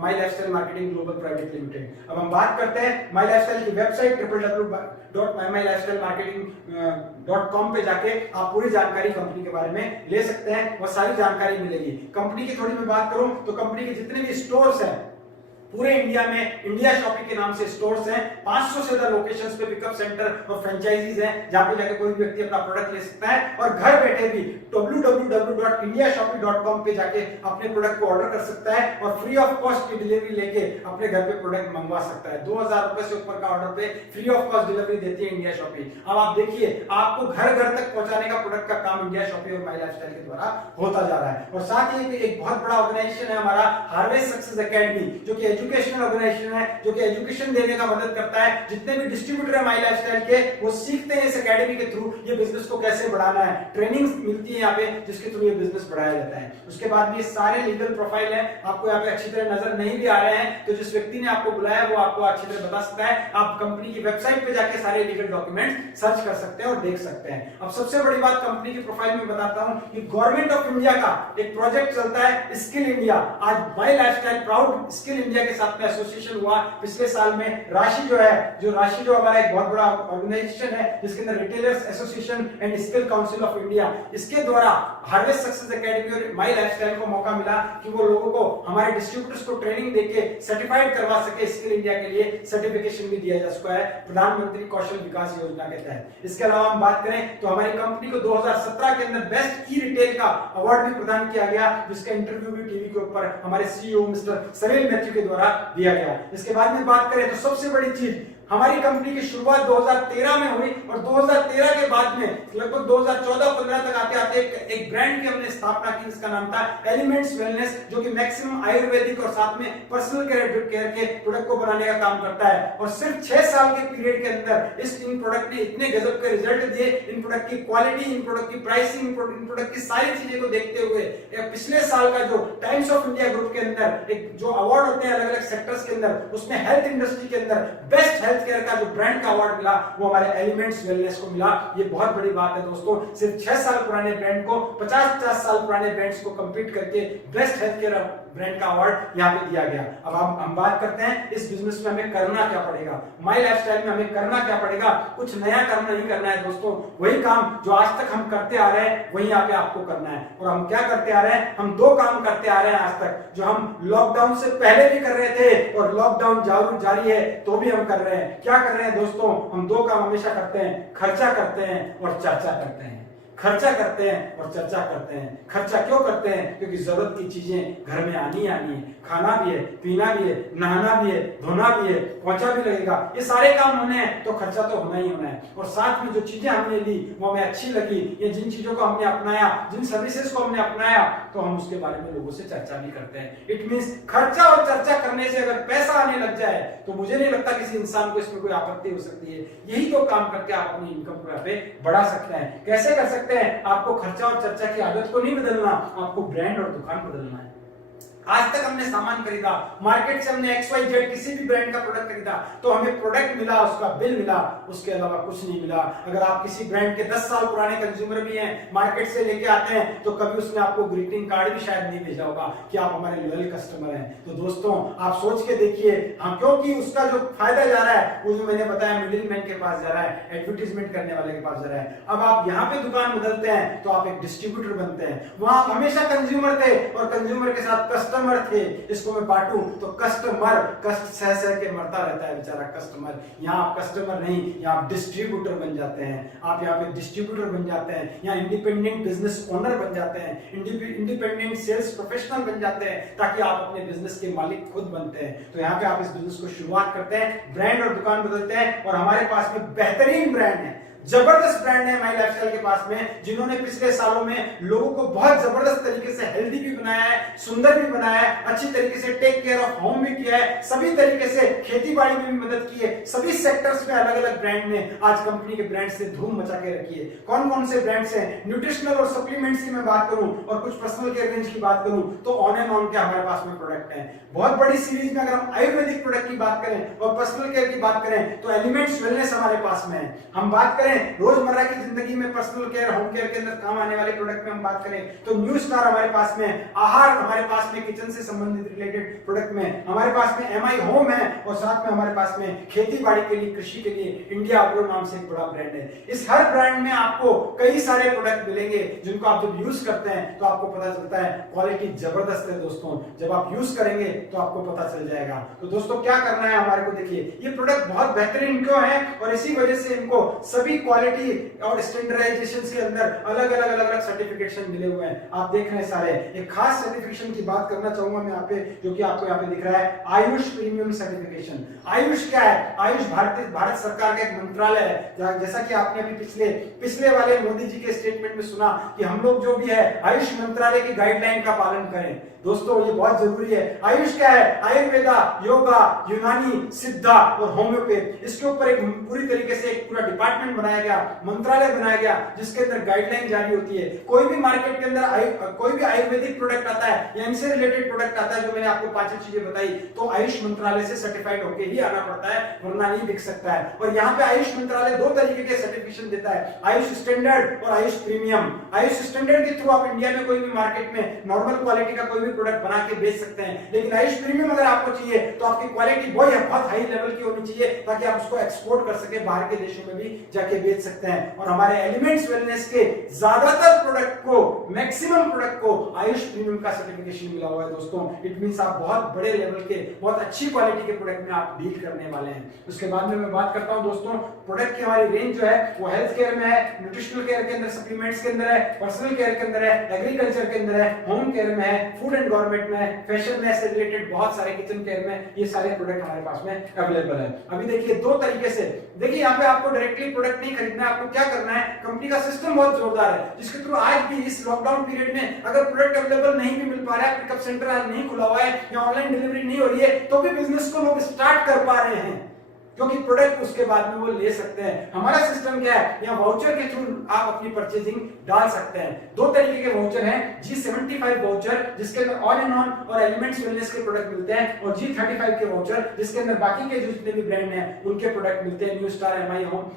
माई lifestyle marketing global private limited. अब हम बात करते हैं माई लाइफस्टाइल की वेबसाइट www.mylifestylemarketing.com पे जाके आप पूरी जानकारी कंपनी के बारे में ले सकते हैं, वो सारी जानकारी मिलेगी। कंपनी की थोड़ी मैं बात करूं तो कंपनी के जितने भी स्टोर्स हैं पूरे इंडिया में, इंडिया शॉपिंग के नाम से स्टोर्स हैं, 500 से ज्यादा लोकेशंस पे पिकअप सेंटर और फ्रेंचाइजीज हैं जहां पे जाके कोई व्यक्ति अपना प्रोडक्ट ले सकता है और घर बैठे भी www.indiashopping.com पे जाके अपने प्रोडक्ट को ऑर्डर कर सकता है और फ्री ऑफ कॉस्ट की डिलीवरी लेके अपने घर पे प्रोडक्ट मंगवा सकता है। 2000 रुपए से ऊपर का ऑर्डर पे फ्री ऑफ कॉस्ट डिलीवरी देती है इंडिया शॉपिंग। अब आप देखिए आपको घर घर तक पहुंचाने का प्रोडक्ट का काम इंडिया शॉपिंग और माई लाइफस्टाइल के द्वारा होता जा रहा है। और साथ ही एक बहुत बड़ा ऑर्गेनाइजेशन है हमारा हार्वेस्ट सक्सेस एकेडमी, जो कि एजुकेशनल ऑर्गेनाइजेशन है, जो कि एजुकेशन देने का मदद करता है। जितने भी डिस्ट्रीब्यूटर है माई लाइफस्टाइल के वो सीखते हैं इस एकेडमी के थ्रू ये बिजनेस को कैसे बढ़ाना है, ट्रेनिंग मिलती है यहाँ पे जिसके थ्रू ये बिजनेस बढ़ाया जाता है। उसके बाद भी सारे लीगल प्रोफाइल है, आपको यहाँ पे अच्छी तरह नजर नहीं भी आ रहे हैं तो जिस व्यक्ति ने आपको बुलाया वो आपको अच्छी तरह बता सकता है। आप कंपनी की वेबसाइट पे जाके सारे लीगल डॉक्यूमेंट सर्च कर सकते हैं और देख सकते हैं। अब सबसे बड़ी बात कंपनी की प्रोफाइल में बताता हूं कि गवर्नमेंट ऑफ इंडिया का एक प्रोजेक्ट चलता है स्किल इंडिया। आज माई लाइफस्टाइल प्राउड स्किल इंडिया के साथ में एसोसिएशन हुआ पिछले साल में। राशि जो हमारा एक बहुत बड़ा ऑर्गेनाइजेशन है जिसके अंदर retailers association and skill council of India, इसके द्वारा हार्वेस्ट सक्सेस एकेडमी और माई लाइफस्टाइल को मौका मिला कि वो लोगों को हमारे डिस्ट्रीब्यूटर्स को ट्रेनिंग देके सर्टिफाइड करवा सके। स्किल इंडिया के लिए सर्टिफिकेशन भी दिया जा चुका है प्रधानमंत्री कौशल विकास योजना के तहत। इसके अलावा हम बात करें तो हमारी कंपनी को 2017 के अंदर बेस्ट ई रिटेल का अवार्ड भी प्रदान किया गया, जिसका इंटरव्यू भी टीवी के ऊपर हमारे CEO मिस्टर सरेल मैथ्यू के द्वारा दिया गया। इसके बाद में बात करें तो सबसे बड़ी चीज हमारी कंपनी की शुरुआत 2013 में हुई और 2013 के बाद में लगभग 2014-15 तक आते आते एक ब्रांड की हमने स्थापना की जिसका नाम था एलिमेंट्स वेलनेस, जो कि मैक्सिमम आयुर्वेदिक और साथ में पर्सनल केयर के प्रोडक्ट को बनाने का काम करता है। और सिर्फ 6 साल के पीरियड के अंदर इन प्रोडक्ट ने इतने गजब के रिजल्ट दिए, इन प्रोडक्ट की क्वालिटी, इन प्रोडक्ट की प्राइसिंग, इन प्रोडक्ट की सारी चीजें को देखते हुए पिछले साल का जो टाइम्स ऑफ इंडिया ग्रुप के अंदर एक जो अवार्ड होते हैं अलग अलग सेक्टर्स के अंदर, उसमें हेल्थ इंडस्ट्री के अंदर बेस्ट हेल्थ केयर का जो ब्रांड का अवार्ड मिला वो हमारे एलिमेंट्स वेलनेस को मिला। ये बहुत बड़ी बात है दोस्तों। सिर्फ 6 साल पुराने ब्रांड को 50-50 साल पुराने ब्रांड्स को कंपीट करके बेस्ट हेल्थ केयर ब्रांड का अवार्ड यहाँ पे दिया गया। अब हम बात करते हैं इस बिजनेस में हमें करना क्या पड़ेगा, माई लाइफस्टाइल में हमें करना क्या पड़ेगा। कुछ नया काम नहीं करना है दोस्तों, वही काम जो आज तक हम करते आ रहे हैं वही यहाँ पे आपको करना है। और हम क्या करते आ रहे हैं, हम 2 काम करते आ रहे हैं आज तक, जो हम लॉकडाउन से पहले भी कर रहे थे और लॉकडाउन जारी है तो भी हम कर रहे हैं। क्या कर रहे हैं दोस्तों, हम 2 काम हमेशा करते हैं, खर्चा करते हैं और चर्चा करते हैं। खर्चा करते हैं और चर्चा करते हैं। खर्चा क्यों करते हैं, क्योंकि जरूरत की चीजें घर में आनी है, खाना भी है, पीना भी है, नहाना भी है, धोना भी है, पोंछा भी लगेगा, ये सारे काम होने हैं तो खर्चा तो होना ही होना है। और साथ में जो चीजें हमने ली वो हमें अच्छी लगी, या जिन चीजों को हमने अपनाया, जिन सर्विसेज को हमने अपनाया, तो हम उसके बारे में लोगों से चर्चा भी करते हैं। इट मींस खर्चा और चर्चा करने से अगर पैसा आने लग जाए तो मुझे नहीं लगता किसी इंसान को इसमें कोई आपत्ति हो सकती है। यही 2 काम करके आप अपनी इनकम को यहाँ पे बढ़ा सकते हैं। कैसे कर सकते हैं, आपको खर्चा और चर्चा की आदत को नहीं बदलना, आपको ब्रांड और दुकान बदलना है। आज तक हमने सामान खरीदा, मार्केट से हमने XYZ किसी भी ब्रांड का प्रोडक्ट खरीदा तो हमें प्रोडक्ट मिला, उसका बिल मिला, उसके अलावा कुछ नहीं मिला। अगर आप किसी ब्रांड के 10 साल पुराने कंज्यूमर भी हैं, मार्केट से लेके आते हैं, तो कभी उसने आपको ग्रीटिंग कार्ड भी शायद नहीं भेजा होगा कि आप हमारे लॉयल कस्टमर हैं। तो दोस्तों आप सोच के देखिए, हाँ, क्योंकि उसका जो फायदा जा रहा है वो जो मैंने बताया मिडिल मैन के पास जा रहा है, एडवर्टीजमेंट करने वाले के पास जा रहा है। अब आप यहाँ पे दुकान बदलते हैं तो आप एक डिस्ट्रीब्यूटर बनते हैं। वहां आप हमेशा कंज्यूमर थे और कंज्यूमर के साथ कस्टमर थे। इसको मैं बांटूं तो कस्टमर कष्ट सह सह के मरता रहता है बेचारा कस्टमर। यहाँ आप कस्टमर नहीं, यहाँ आप डिस्ट्रीब्यूटर बन जाते हैं। आप यहाँ पे डिस्ट्रीब्यूटर बन जाते हैं, यहाँ इंडिपेंडेंट बिजनेस ओनर बन जाते हैं, इंडिपेंडेंट सेल्स प्रोफेशनल बन जाते हैं, ताकि आप अपने बिजनेस के मालिक खुद बनते हैं। तो यहाँ पे आप इस बिजनेस को शुरुआत करते हैं, ब्रांड और दुकान बदलते हैं, और हमारे पास में बेहतरीन ब्रांड है, जबरदस्त ब्रांड है माई लाइफस्टाइल के पास में, जिन्होंने पिछले सालों में लोगों को बहुत जबरदस्त तरीके से हेल्दी भी बनाया है, सुंदर भी बनाया है, अच्छी तरीके से टेक केयर ऑफ होम भी किया है, सभी तरीके से खेती बाड़ी में भी मदद की है। सभी सेक्टर्स में अलग अलग ब्रांड ने आज कंपनी के ब्रांड से धूम मचा के रखी है। कौन कौन से ब्रांड्स हैं, न्यूट्रिशनल और सप्लीमेंट्स की मैं बात करूं और कुछ पर्सनल केयर रेंज की बात करूं तो ऑन एंड ऑन के हमारे पास में प्रोडक्ट हैं। बहुत बड़ी सीरीज में अगर हम आयुर्वेदिक प्रोडक्ट की बात करें और पर्सनल केयर की बात करें तो एलिमेंट्स वेलनेस हमारे पास में है। हम बात करें रोजमर्रा की जिंदगी में पर्सनल केयर, होम केयर के अंदर काम आने वाले प्रोडक्ट में हम बात करें तो न्यू स्टार हमारे पास में, आहार हमारे पास में, किचन से संबंधित रिलेटेड प्रोडक्ट में हमारे पास में MI होम है, और साथ में हमारे पास में खेती बाड़ी के लिए, कृषि के लिए इंडिया अग्रो नाम से एक बड़ा ब्रांड है। इस हर ब्रांड में आपको कई सारे प्रोडक्ट मिलेंगे जिनको आप जब यूज करते हैं तो आपको पता चलता है क्वालिटी जबरदस्त है दोस्तों। जब आप यूज करेंगे तो आपको पता चल जाएगा। तो दोस्तों क्या करना है हमारे को, देखिए ये प्रोडक्ट बहुत बेहतरीन क्यों है और इसी वजह से इनको सभी क्वालिटी और स्टैंडर्डाइजेशन के अंदर अलग अलग सर्टिफिकेशन मिले हुए हैं। आप देख रहे हैं सारे, एक खास सर्टिफिकेशन की बात करना चाहूंगा मैं यहाँ पे, जो कि आपको यहाँ पे दिख रहा है, आयुष प्रीमियम सर्टिफिकेशन। आयुष क्या है, आयुष भारत सरकार का एक मंत्रालय है। जैसा कि आपने अभी पिछले वाले मोदी जी के स्टेटमेंट में सुना कि हम लोग जो भी है आयुष मंत्रालय की गाइडलाइन का पालन करें। दोस्तों ये बहुत जरूरी है। आयुष क्या है, आयुर्वेदा, योगा, यूनानी, सिद्धा और होम्योपैथ, इसके ऊपर एक पूरी तरीके से एक पूरा डिपार्टमेंट बनाया गया, मंत्रालय बनाया गया, जिसके अंदर गाइडलाइन जारी होती है। कोई भी मार्केट के अंदर कोई भी आयुर्वेदिक प्रोडक्ट आता है या इनसे रिलेटेड प्रोडक्ट आता है, जो मैंने आपको 5 चीजें बताई, तो आयुष मंत्रालय से सर्टिफाइड होकर ही आना पड़ता है, वरना नहीं बिक सकता है। और यहाँ पे आयुष मंत्रालय 2 तरीके के सर्टिफिकेशन देता है, आयुष स्टैंडर्ड और आयुष प्रीमियम। आयुष स्टैंडर्ड के थ्रू आप इंडिया में कोई भी मार्केट में नॉर्मल क्वालिटी का कोई भी प्रोडक्ट बना के बेच सकते हैं, लेकिन आयुष प्रीमियम अगर आपको चाहिए तो आपकी क्वालिटी बहुत हाई लेवल की होनी चाहिए, ताकि आप उसको एक्सपोर्ट कर सके, बाहर के देशों में भी जाके बेच सकते हैं। और हमारे एलिमेंट्स वेलनेस के ज्यादातर प्रोडक्ट को, मैक्सिमम प्रोडक्ट को आयुष प्रीमियम का सर्टिफिकेशन मिला हुआ है दोस्तों। इट मींस आप बहुत बड़े लेवल के, बहुत अच्छी क्वालिटी के प्रोडक्ट में आप डील करने वाले हैं। उसके बाद में मैं बात करता हूं दोस्तों, प्रोडक्ट की हमारी रेंज जो है वो हेल्थ केयर में है, न्यूट्रिशनल केयर के अंदर, सप्लीमेंट्स के अंदर है, पर्सनल केयर के अंदर है, एग्रीकल्चर के अंदर है, होम केयर में है, फूड एंड गवर्नमेंट में है, फैशन में से रिलेटेड बहुत सारे, किचन केयर में, ये सारे प्रोडक्ट हमारे पास में अवेलेबल है। अभी देखिए 2 तरीके से, देखिए यहाँ पे आपको डायरेक्टली प्रोडक्ट नहीं खरीदना है, आपको क्या करना है, कंपनी का सिस्टम बहुत जोरदार है, जिसके थ्रू आज भी इस लॉकडाउन पीरियड में अगर प्रोडक्ट अवेलेबल नहीं भी मिल पा रहा है, पिकअप सेंटर आज नहीं खुला हुआ है या ऑनलाइन डिलीवरी नहीं हो रही है, तो भी बिजनेस को लोग स्टार्ट कर पा रहे हैं, क्योंकि प्रोडक्ट उसके बाद में वो ले सकते हैं। हमारा सिस्टम क्या है, यहाँ वाउचर के थ्रू आप अपनी परचेजिंग डाल सकते हैं। दो तरीके के वाउचर हैं, G75 वाउचर जिसके अंदर ऑल इन ऑन और एलिमेंट्स वेलनेस के प्रोडक्ट मिलते हैं, और G35 के वाउचर जिसके अंदर बाकी के जितने भी ब्रांड हैं उनके प्रोडक्ट मिलते हैं, न्यू स्टार, MI होम,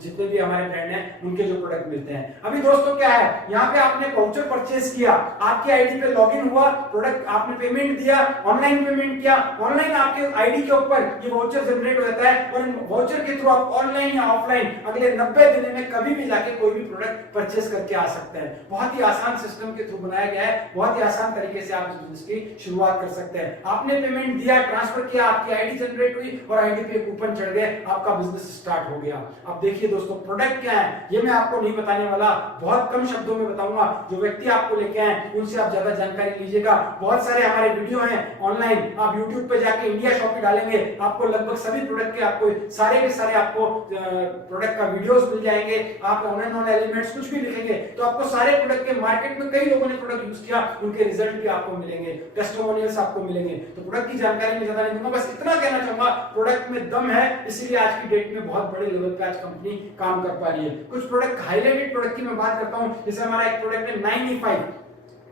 जितने भी हमारे ब्रांड हैं उनके जो प्रोडक्ट मिलते हैं। अभी दोस्तों क्या है, यहाँ पे आपने वाउचर परचेज किया, आपके आईडी पे लॉगिन हुआ, प्रोडक्ट आपने पेमेंट दिया, ऑनलाइन पेमेंट किया, ऑनलाइन आपके आईडी के ऊपर ये वाउचर जनरेट हो जाता है, और इन वाउचर के थ्रू आप ऑनलाइन या ऑफलाइन अगले 90 दिन में कभी भी जाके कोई भी प्रोडक्ट परचेज करके आ सकते हैं। बहुत ही आसान सिस्टम के थ्रू बनाया गया है, बहुत ही आसान तरीके से आप इस बिजनेस की शुरुआत कर सकते हैं। आपने पेमेंट दिया, ट्रांसफर किया, आपकी आईडी जनरेट हुई और आईडी पे कूपन चढ़ गए, आपका बिजनेस स्टार्ट हो गया। अब देखिए दोस्तों, प्रोडक्ट क्या है ये मैं आपको नहीं बताने वाला, बहुत कम शब्दों में बताऊंगा। जो व्यक्ति आपको लेके आए उनसे आप ज्यादा जानकारी लीजिएगा। बहुत सारे हमारे वीडियो हैं ऑनलाइन, आप YouTube पे जाके इंडिया शॉपिंग डालेंगे, आपको लगभग सभी प्रोडक्ट के आपको सारे के सारे आपको प्रोडक्ट का वीडियोस मिल जाएंगे। आप ऑनलाइन एलिमेंट्स कुछ भी लिखेंगे तो आपको सारे प्रोडक्ट के, मार्केट में कई लोगों ने प्रोडक्ट यूज किया, उनके रिजल्ट भी आपको मिलेंगे, टेस्टिमोनियल्स आपको मिलेंगे। तो प्रोडक्ट की जानकारी में ज्यादा नहीं दूंगा, बस इतना कहना चाहूंगा, प्रोडक्ट में दम है, इसीलिए आज की डेट में बहुत बड़े लेवल पे आज कंपनी काम कर पा रही है। कुछ प्रोडक्ट, हाईलाइटेड प्रोडक्ट की मैं बात करता हूं, जैसे हमारा एक प्रोडक्ट है 9E5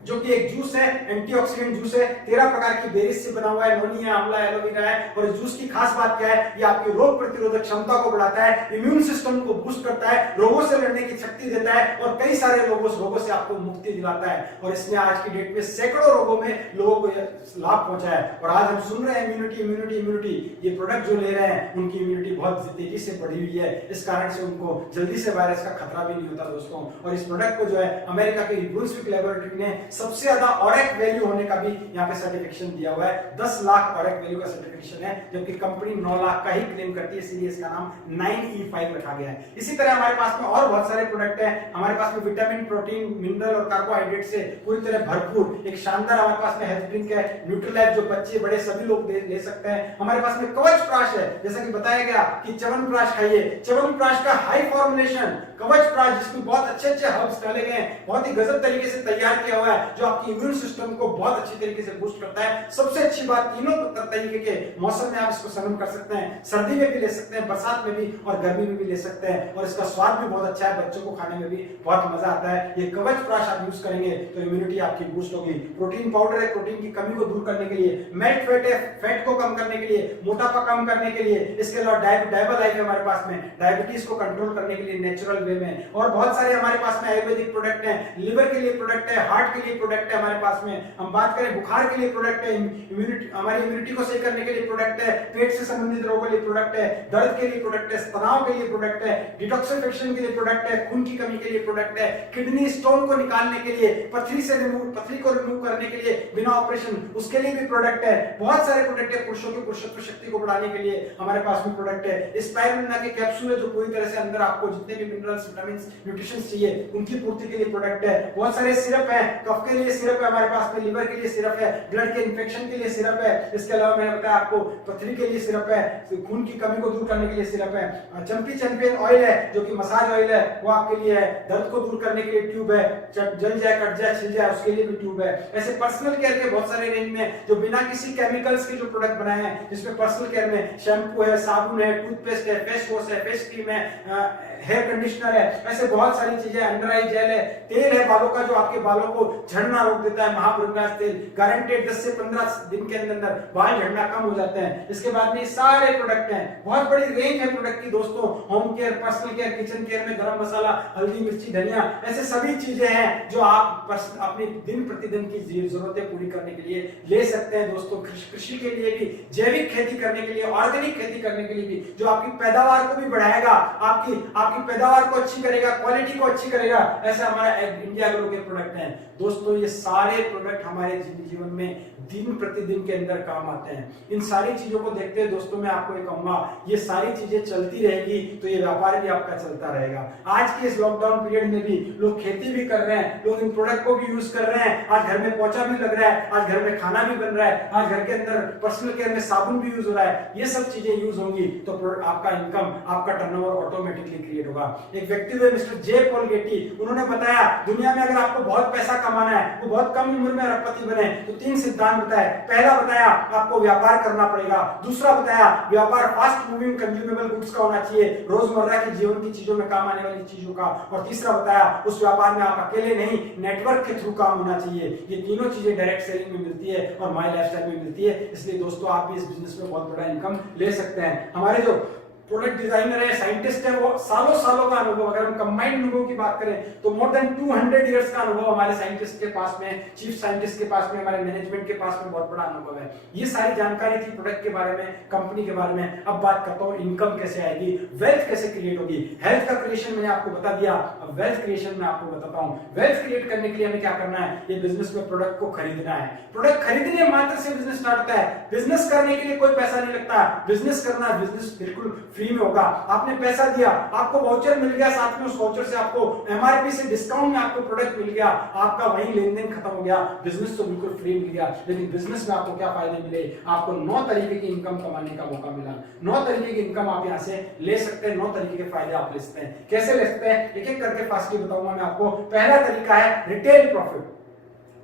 जो कि एक जूस है, एंटीऑक्सीडेंट जूस है, 13 प्रकार की बेरीज से बना हुआ है, नोनी है, आंवला, एलोवेरा है। और इस जूस की खास बात क्या है, ये आपकी रोग प्रतिरोधक क्षमता को बढ़ाता है, इम्यून सिस्टम को बूस्ट करता है, रोगों से लड़ने की शक्ति देता है और कई सारे रोगों से आपको मुक्ति दिलाता है। और इसने आज की डेट में सैकड़ों रोगों में लोगों को लाभ पहुंचा है। और आज हम सुन रहे हैं इम्यूनिटी इम्यूनिटी इम्यूनिटी, ये प्रोडक्ट जो ले रहे हैं उनकी इम्यूनिटी बहुत तेजी से बढ़ी हुई है, इस कारण से उनको जल्दी से वायरस का खतरा भी नहीं होता दोस्तों। और इस प्रोडक्ट को जो है अमेरिका की ब्रुंसविक लैबोरेटरी ने सबसे ज्यादा ऑरेक वैल्यू होने का भी यहाँ पे सर्टिफिकेशन दिया हुआ है। 10 लाख ऑरेक वैल्यू का सर्टिफिकेशन है, जबकि कंपनी 9 लाख का ही क्लेम करती है, इसलिए इसका नाम 9E5 रखा गया है। इसी तरह हमारे पास में और बहुत सारे प्रोडक्ट हैं। हमारे पास में विटामिन, प्रोटीन, मिनरल और कार्बोहाइड्रेट से पूरी तरह भरपूर एक शानदार हमारे पास में हेल्थ ड्रिंक है, न्यूट्रीलाइफ, जो बच्चे बड़े सभी लोग ले सकते हैं। हमारे पास में कवच प्राश है, जैसा कि बताया गया कि च्यवनप्राश खाइए, च्यवनप्राश का हाई फॉर्मुलेशन कवच प्राश, जिसमें बहुत अच्छे हर्ब्स डाले गए हैं, बहुत ही गजब तरीके से तैयार किया हुआ है, जो आपकी इम्यून सिस्टम को बहुत अच्छी तरीके से बूस्ट करता है। सबसे अच्छी बात, तीनों तरीके के मौसम में आप इसको सेवन कर सकते हैं, सर्दी में भी ले सकते हैं, बरसात में भी और गर्मी में भी ले सकते हैं। और इसका स्वाद भी बहुत अच्छा है, बच्चों को खाने में भी बहुत मजा आता है। ये कवच प्राश आप यूज करेंगे तो इम्यूनिटी आपकी बूस्ट होगी। प्रोटीन पाउडर है, प्रोटीन की कमी को दूर करने के लिए, मेल्ट फैट है, फैट को कम करने के लिए, मोटापा कम करने के लिए। इसके अलावा डायबा लाइफ है हमारे पास में, डायबिटीज को कंट्रोल करने के लिए नेचुरल वे में। और बहुत सारे हमारे पास में आयुर्वेदिक प्रोडक्ट हैं, लिवर के लिए प्रोडक्ट है, हार्ट के लिए प्रोडक्ट है हमारे पास में। हम बात करें बुखार के लिए प्रोडक्ट है, इम्यूनिटी, हमारी इम्यूनिटी को सही करने के लिए प्रोडक्ट है, पेट से संबंधित रोगों के लिए प्रोडक्ट है, दर्द के लिए प्रोडक्ट है, तनाव के लिए प्रोडक्ट है, डिटॉक्सिफिकेशन के लिए प्रोडक्ट है, खून की कमी के लिए प्रोडक्ट है, किडनी स्टोन को निकालने के लिए, पथरी को रिमूव करने के लिए बिना ऑपरेशन, उसके लिए भी प्रोडक्ट है। बहुत सारे प्रोडक्ट है, पुरुषों की पुरुषत्व शक्ति को बढ़ाने के लिए हमारे पास में प्रोडक्ट है। स्पाइरुलिना के कैप्सूल है, जो पूरी तरह से अंदर आपको जितने भी मिनरल्स, विटामिन्स, न्यूट्रिशन चाहिए उनकी पूर्ति के लिए प्रोडक्ट है। बहुत सारे सिरप है, कफ के लिए सिरप है हमारे पास में, लिवर के लिए सिरप है, ब्लड के इन्फेक्शन के लिए सिरप है। इसके अलावा मैंने बताया आपको पथरी के लिए सिरप है, खून की कमी को दूर करने के लिए सिरप है। चंपी चैंपियन ऑयल है, जो कि मसाज ऑयल है, वो आपके लिए है। दर्द को दूर करने के लिए ट्यूब है, जल जाए, कट जाए, छिल जाए, उसके लिए भी ट्यूब है। ऐसे पर्सनल केयर के बहुत सारे रेंज में जो बिना किसी केमिकल्स के जो प्रोडक्ट बनाए हैं, जिसमें पर्सनल केयर में शैम्पू है, साबुन है, टूथपेस्ट है, फेस वॉश है, फेस क्रीम है, हेयर कंडीशनर है, ऐसे बहुत सारी चीजें, अंडर आई जेल है, तेल है बालों का जो आपके बालों को झड़ना रोक देता है, महाभृंगास तेल, गारंटेड 10 से 15 दिन के अंदर बाल झड़ना कम हो जाते हैं। इसके बाद में सारे प्रोडक्ट हैं, बहुत बड़ी रेंज है प्रोडक्ट की दोस्तों। Home care, personal care, kitchen care में गरम मसाला, हल्दी, मिर्ची, धनिया, ऐसे सभी चीजें हैं जो आप अपनी दिन प्रतिदिन की जरूरतें पूरी करने के लिए ले सकते हैं दोस्तों। कृषि के लिए भी, जैविक खेती करने के लिए, ऑर्गेनिक खेती करने के लिए भी, जो आपकी पैदावार को भी बढ़ाएगा, आपकी पैदावार को अच्छी करेगा, क्वालिटी को अच्छी करेगा, ऐसा हमारा इंडिया ग्रो के प्रोडक्ट हैं दोस्तों। ये सारे प्रोडक्ट हमारे जीवन में दिन प्रतिदिन के अंदर काम आते हैं। इन सारी चीजों को देखते हुए दोस्तों मैं आपको ये कहूंगा, ये सारी चीजें चलती रहेगी तो ये व्यापार भी आपका चलता रहेगा। आज के इस लॉकडाउन पीरियड में भी लोग खेती भी कर रहे हैं, लोग इन प्रोडक्ट को भी यूज कर रहे हैं। आज घर में पोछा भी लग रहा है, आज घर में खाना भी बन रहा है, आज घर के अंदर पर्सनल केयर में साबुन भी यूज हो रहा है। ये सब चीजें यूज होंगी तो आपका इनकम, आपका टर्नओवर ऑटोमेटिकली क्रिएट होगा। एक व्यक्ति हुए मिस्टर जे पॉल गेटी, उन्होंने बताया दुनिया में अगर आपको बहुत पैसा कमाना है, वो बहुत कम उम्र में अरबपति बने, तो 3 सिद्धांत सिद्धांत बताए। पहला बताया आपको व्यापार करना पड़ेगा, दूसरा बताया व्यापार फास्ट मूविंग कंज्यूमेबल गुड्स का होना चाहिए, रोजमर्रा के जीवन की चीजों में काम आने वाली चीजों का, और तीसरा बताया उस व्यापार में आप अकेले नहीं नेटवर्क के थ्रू काम होना चाहिए। ये तीनों चीजें डायरेक्ट सेलिंग में मिलती है और माई लाइफस्टाइल में मिलती है। इसलिए दोस्तों आप भी इस बिजनेस में बहुत बड़ा इनकम ले सकते हैं। हमारे जो प्रोडक्ट डिजाइनर है, साइंटिस्ट है, वो सालों सालों का अनुभव, अगर हम कंबाइंड अनुभव की बात करें तो मोर देन 200 इयर्स का अनुभव हमारे साइंटिस्ट के पास में, चीफ साइंटिस्ट के पास में, हमारे मैनेजमेंट के पास में बहुत बड़ा अनुभव है। ये सारी जानकारी थी प्रोडक्ट के बारे में, कंपनी के बारे में। अब बात करता हूँ इनकम कैसे आएगी, वेल्थ कैसे क्रिएट होगी। हेल्थ का क्रिएशन मैंने आपको बता दिया, अब वेल्थ क्रिएशन में आपको बताता हूँ। वेल्थ क्रिएट करने के लिए हमें क्या करना है, ये बिजनेस में प्रोडक्ट को खरीदना है। प्रोडक्ट खरीदने मात्र से बिजनेस स्टार्ट होता है। बिजनेस करने के लिए कोई पैसा नहीं लगता, बिजनेस करना, बिजनेस बिल्कुल फ्री में होगा। आपने पैसा दिया, आपको वाउचर मिल गया, साथ में उस वाउचर से आपको एमआरपी से डिस्काउंट में आपको प्रोडक्ट मिल गया, आपका वही लेन देन खत्म हो गया, बिजनेस तो बिल्कुल फ्री मिल गया। लेकिन बिजनेस में आपको क्या फायदे मिले, आपको 9 तरीके की इनकम कमाने का मौका मिला। 9 तरीके की इनकम आप यहाँ से ले सकते हैं, 9 तरीके के फायदे आप ले सकते हैं। कैसे ले सकते हैं, एक एक करके फास्टली बताऊंगा मैं आपको। पहला तरीका है retail profit.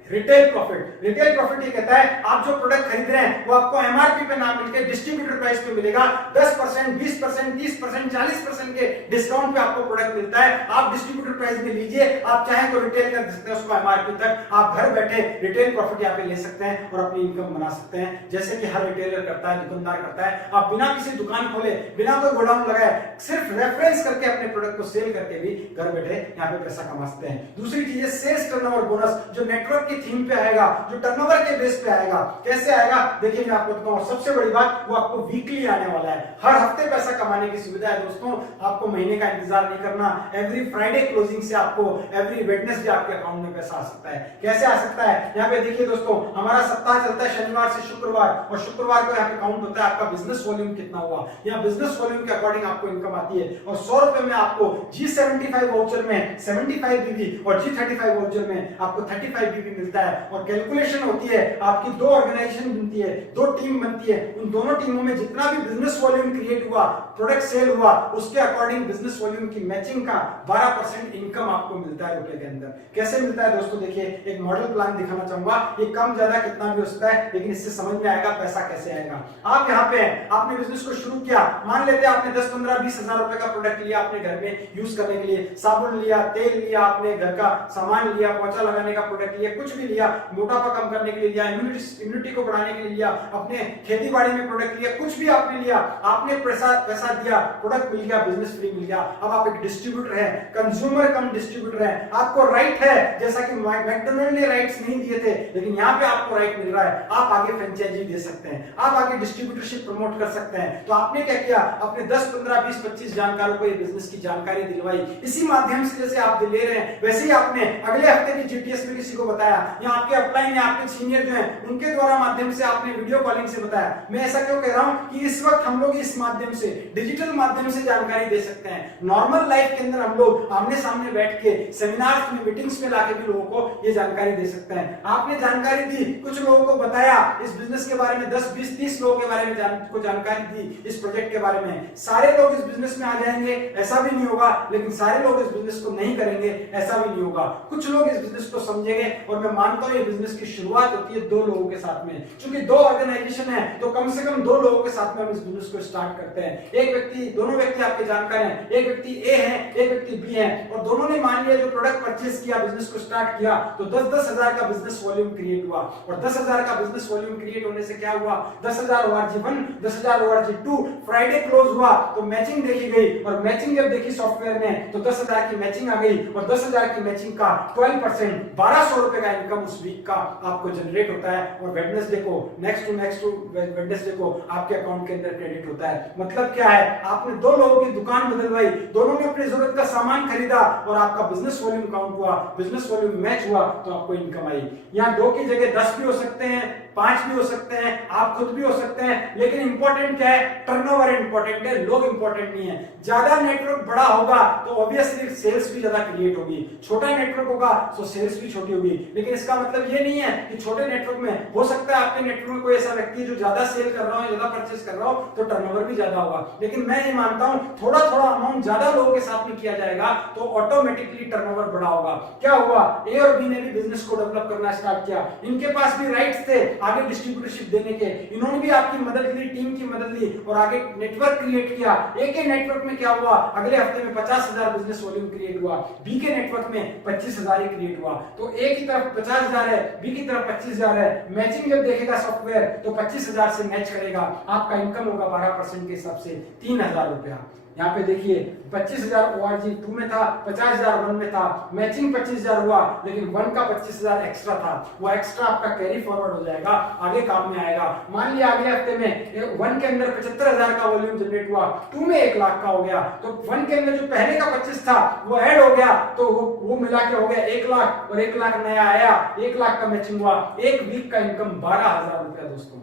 Retail profit, retail profit ये कहता है आप जो प्रोडक्ट खरीद रहे हैं वो आपको एमआरपी पे ना मिलकर डिस्ट्रीब्यूटर प्राइस पे मिलेगा। 10%, 20%, 30%, 40% के डिस्काउंट पे आपको प्रोडक्ट मिलता है। आप डिस्ट्रीब्यूटर प्राइस में लीजिए, आप चाहे तो रिटेल कर सकते हैं उसको एमआरपी तक। आप घर बैठे रिटेल प्रॉफिट यहाँ पे ले सकते हैं और अपनी इनकम बना सकते हैं, जैसे कि हर रिटेलर करता है, दुकानदार करता है। आप बिना किसी दुकान खोले, बिना कोई गोडाउन लगाए, सिर्फ रेफरेंस करके अपने प्रोडक्ट को सेल करके भी घर बैठे यहाँ पे पैसा कमा सकते हैं। दूसरी चीज है सेल्स टर्नओवर बोनस, जो नेटवर्क की थीम पे आएगा, जो टर्नओवर के बेस पे आएगा। कैसे आएगा देखिए मैं आपको बताऊं। सबसे बड़ी बात वो आपको वीकली आने वाला है, हर हफ्ते पैसा कमाने की सुविधा है दोस्तों। आपको महीने का इंतजार नहीं करना, एवरी फ्राइडे क्लोजिंग से आपको एवरी वेडनेसडे आपके अकाउंट में पैसा आ सकता है। कैसे आ सकता है, यहाँ पे देखिए दोस्तों, हमारा सप्ताह चलता है शनिवार से शुक्रवार, और शुक्रवार को यहाँ पे काउंट होता है आपका बिजनेस वॉल्यूम कितना हुआ। यहाँ बिजनेस वॉल्यूम के अकॉर्डिंग आपको इनकम आती है, और 100 रुपए में आपको G75 वाउचर में 75 बीबी और G35 वाउचर में आपको 35 बीबी मिलता है। और कैलकुलेशन होती है आपकी, 2 ऑर्गेनाइजेशन बनती है, 2 टीम बनती है, उन दोनों टीमों में जितना भी बिजनेस वॉल्यूम क्रिएट हुआ, प्रोडक्ट सेल हुआ, उसके अकॉर्डिंग बिजनेस वॉल्यूम की मैचिंग का 12% इनकम आपको मिलता है रुपए के अंदर। कैसे मिलता है दोस्तों, देखिए एक मॉडल प्लान दिखाना चाहूंगा। ये कम ज्यादा कितना भी हो सकता है, लेकिन इससे समझ में आएगा पैसा कैसे आएगा। आप यहाँ पे आपने बिजनेस को शुरू किया, मान लेते हैं आपने 10, 15, 20 हजार रुपए का प्रोडक्ट लिया अपने घर में यूज करने के लिए, साबुन लिया, तेल लिया, आपने घर का सामान लिया, पोछा लगाने का प्रोडक्ट लिया, कुछ भी लिया, मोटापा कम करने के लिए लिया, इम्यूनिटी को बढ़ाने के लिए लिया, अपने खेती बाड़ी में प्रोडक्ट लिया, कुछ भी आपने लिया, आपने पैसा दिया, प्रोडक्ट मिल गया, बिजनेस फ्री मिल गया। अब आप एक डिस्ट्रीब्यूटर है, कंज्यूमर कम डिस्ट्रीब्यूटर है, आपको राइट है, जैसा कि मैकडोनल्ड ने राइट्स नहीं दिए थे, लेकिन यहाँ पे आपको राइट मिल रहा है। आप आगे फ्रेंचाइजी दे सकते हैं, आप आगे डिस्ट्रीब्यूटरशिप प्रमोट कर सकते हैं। तो आपने क्या किया, अपने 10, 15, 20, 25 जानकारों को ये बिजनेस की जानकारी दिलवाई। इसी माध्यम से जैसे आप ले रहे हैं, वैसे ही आपने अगले हफ्ते की जीटीएस में किसी को बताया, या आपके अपलाइन या आपके सीनियर जो हैं उनके द्वारा माध्यम से आपने वीडियो कॉलिंग से बताया। मैं ऐसा क्यों कह रहा हूं कि इस वक्त हम लोग इस माध्यम से, डिजिटल माध्यम से जानकारी दे सकते हैं। नॉर्मल लाइफ के अंदर हम लोग आमने सामने बैठ के सेमिनार्स में, मीटिंग्स में लाके भी लोगों को ये जानकारी दे सकते हैं। आपने जानकारी दी, कुछ लोगों को बताया इस बिजनेस के बारे में, 10, 20, 30 लोगों के बारे में जानकारी दी इस प्रोजेक्ट के बारे में। सारे लोग इस बिजनेस में आ जाएंगे ऐसा भी नहीं होगा, लेकिन सारे लोग इस बिजनेस को नहीं करेंगे ऐसा भी नहीं होगा। कुछ लोग इस बिजनेस को समझेंगे, और मैं मानता हूं ये बिजनेस की शुरुआत होती है 2 लोगों के साथ में। क्योंकि 2 ऑर्गेनाइजेशन है तो कम से कम 2 लोगों के साथ में हम इस बिजनेस को स्टार्ट करते हैं। एक व्यक्ति, दोनों व्यक्ति आपके जानकार हैं, एक व्यक्ति ए है, एक व्यक्ति बी है, और दोनों ने मान लिया जो प्रोडक्ट परचेज किया, बिजनेस को स्टार्ट किया, तो 10-10 हजार का बिजनेस वॉल्यूम क्रिएट हुआ। और 10 हजार का बिजनेस वॉल्यूम क्रिएट होने से क्या हुआ, 10,000 ORG1, 10,000 ORG2, फ्राइडे क्लोज हुआ तो मैचिंग देखी गई, और मैचिंग जब देखी सॉफ्टवेयर में तो 10,000 की मैचिंग आ गई, और 10,000 की मैचिंग का 12% 1200 रुपए का इनकम उस वीक का आपको जनरेट होता है। और वेडनेसडे को, नेक्स्ट टू वेडनेसडे को आपके अकाउंट के अंदर क्रेडिट होता है। मतलब क्या है, आपने 2 लोगों की दुकान बदलवाई, दोनों ने अपनी जरूरत का सामान खरीदा, और आपका बिजनेस वॉल्यूम काउंट हुआ, बिजनेस वॉल्यूम मैच हुआ, तो आपको इनकम आई। यहाँ 2 की जगह 10 भी हो सकते हैं, 5 भी हो सकते हैं, आप खुद भी हो सकते हैं, लेकिन इंपॉर्टेंट क्या है, टर्नओवर इंपॉर्टेंट है, लोग इंपॉर्टेंट नहीं है। ज्यादा नेटवर्क बड़ा होगा तो ऑब्वियसली सेल्स भी ज्यादा क्रिएट होगी, छोटा नेटवर्क होगा तो सेल्स भी छोटी होगी। लेकिन इसका मतलब ये नहीं है कि छोटे नेटवर्क में, हो सकता है आपके नेटवर्क में कोई ऐसा व्यक्ति जो ज्यादा सेल कर रहा हो, ज्यादा परचेस कर रहा हो, तो टर्नओवर भी ज्यादा होगा। लेकिन मैं ये मानता हूं थोड़ा थोड़ा अमाउंट ज्यादा लोगों के साथ में किया जाएगा तो ऑटोमेटिकली टर्नओवर बड़ा होगा। क्या हुआ, ए और बी ने भी बिजनेस को डेवलप करना स्टार्ट किया, इनके पास भी राइट्स थे, आगे डिस्ट्रीब्यूटरशिप देने के, इन्होंने भी आपकी मदद ली, टीम की मदद ली और आगे नेटवर्क क्रिएट किया। ए के नेटवर्क में क्या हुआ, अगले हफ्ते में 50,000 बिजनेस वॉल्यूम क्रिएट हुआ, बी के नेटवर्क में 25,000 ही क्रिएट हुआ। तो ए की तरफ 50,000 है, बी की तरफ 25,000 है, मैचिंग जब देखेगा सॉफ्टवेयर तो 25,000 से मैच करेगा, आपका इनकम होगा 12% के हिसाब से 3,000 रुपया। यहाँ पे देखिए 25,000 ORG 2 में था, 50,000 1 में था, मैचिंग 25,000 हुआ, लेकिन 1 का 25,000 एक्स्ट्रा था, वो एक्स्ट्रा आपका कैरी फॉरवर्ड हो जाएगा, आगे काम में आएगा। मान लिया अगले हफ्ते में 1 के अंदर 75,000 का वॉल्यूम जनरेट हुआ, 2 में 1 लाख का हो गया, तो 1 के अंदर जो पहले का 25 था वो ऐड हो गया, तो वो मिला के हो गया 1 लाख, और 1 लाख नया आया, 1 लाख का मैचिंग हुआ, एक वीक का इनकम 12,000 रुपया दोस्तों।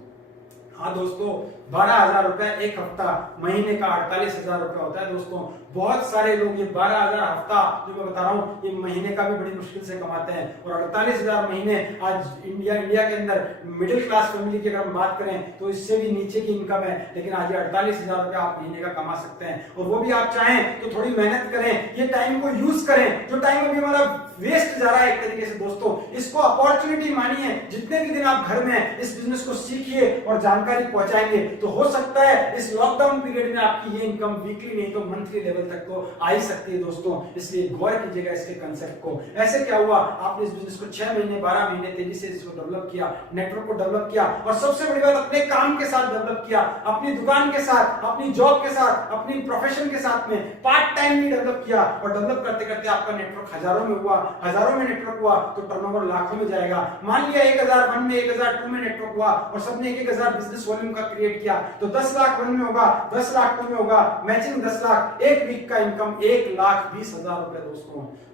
हाँ दोस्तों, 12,000 रुपया एक हफ्ता, महीने का 48,000 रुपया होता है दोस्तों। बहुत सारे लोग ये 12,000 हफ्ता जो मैं बता रहा हूँ ये महीने का भी बड़ी मुश्किल से कमाते हैं, और 48,000 महीने आज इंडिया के अंदर मिडिल क्लास फैमिली की अगर हम बात करें तो इससे भी नीचे की इनकम है, लेकिन आज ये 48,000 रुपया आप महीने का कमा सकते हैं। और वो भी आप चाहें तो थोड़ी मेहनत करें, ये टाइम को यूज करें, जो टाइम अभी हमारा वेस्ट जा रहा है एक तरीके से दोस्तों, इसको अपॉर्चुनिटी मानिए। जितने भी दिन आप घर में इस बिजनेस को सीखिए और जानकारी पहुंचाएंगे तो हो सकता है इस लॉकडाउन पीरियड में आपकी ये इनकम वीकली नहीं तो मंथली लेवल तक तो आ ही सकती है दोस्तों। इसलिए गौर कीजिएगा इसके कंसेप्ट को। ऐसे क्या हुआ, आपने इस बिजनेस को 6 महीने 12 महीने तेजी से इसको डेवलप किया, नेटवर्क को डेवलप किया, और सबसे बड़ी बात अपने काम के साथ डेवलप किया, अपनी दुकान के साथ, अपनी जॉब के साथ, अपनी प्रोफेशन के साथ में पार्ट टाइम भी डेवलप किया, और डेवलप करते करते आपका नेटवर्क हजारों में हुआ, हजारों में नेटवर्क हुआ तो टर्नओवर लाखों में जाएगा। मान लिया 1,001 में 1,002 में नेटवर्क हुआ और सबने 1,000 बिजनेस वॉल्यूम का क्रिएट किया, तो 10 लाख 1 में होगा, 10 लाख 2 में होगा, मैचिंग 10 लाख, एक वीक का इनकम 1,20,000 रुपए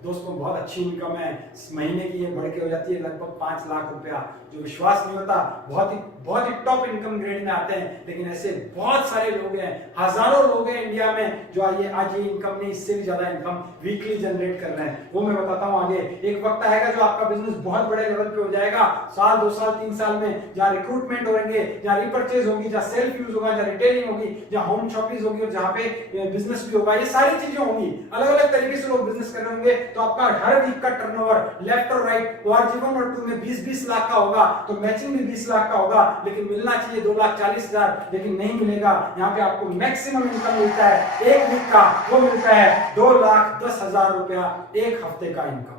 दोस्तों बहुत अच्छी इनकम है। महीने की ये बढ़ के हो जाती है लगभग 5 लाख रुपया, जो विश्वास नहीं होता, बहुत ही टॉप इनकम ग्रेड में आते हैं। लेकिन ऐसे बहुत सारे लोग हैं, हजारों लोग हैं इंडिया में जो आज ये इनकम नहीं, इससे भी ज्यादा इनकम वीकली जनरेट कर रहे हैं। वो मैं बताता हूँ आगे। एक वक्त आएगा जो आपका बिजनेस बहुत बड़े लेवल पे हो जाएगा, साल 2 साल 3 साल में, जहाँ रिक्रूटमेंट होंगे, जहाँ रिपर्चेज होगी, जहाँ सेल्फ यूज होगा, जहाँ रिटेलिंग होगी, जहाँ होम शॉपिंग होगी, और जहाँ पे बिजनेस भी होगा, ये सारी चीजें होंगी। अलग अलग तरीके से लोग बिजनेस कर रहे होंगे, तो आपका हर वीक का टर्नओवर लेफ्ट और राइट ORG 1 और 2 में 20-20 लाख का होगा, तो मैचिंग भी 20 लाख का होगा, लेकिन मिलना चाहिए 2,40,000, लेकिन नहीं मिलेगा। यहाँ पे आपको मैक्सिमम इनकम मिलता है एक वीक का, वो मिलता है 2,10,000 रुपया एक हफ्ते का इनकम,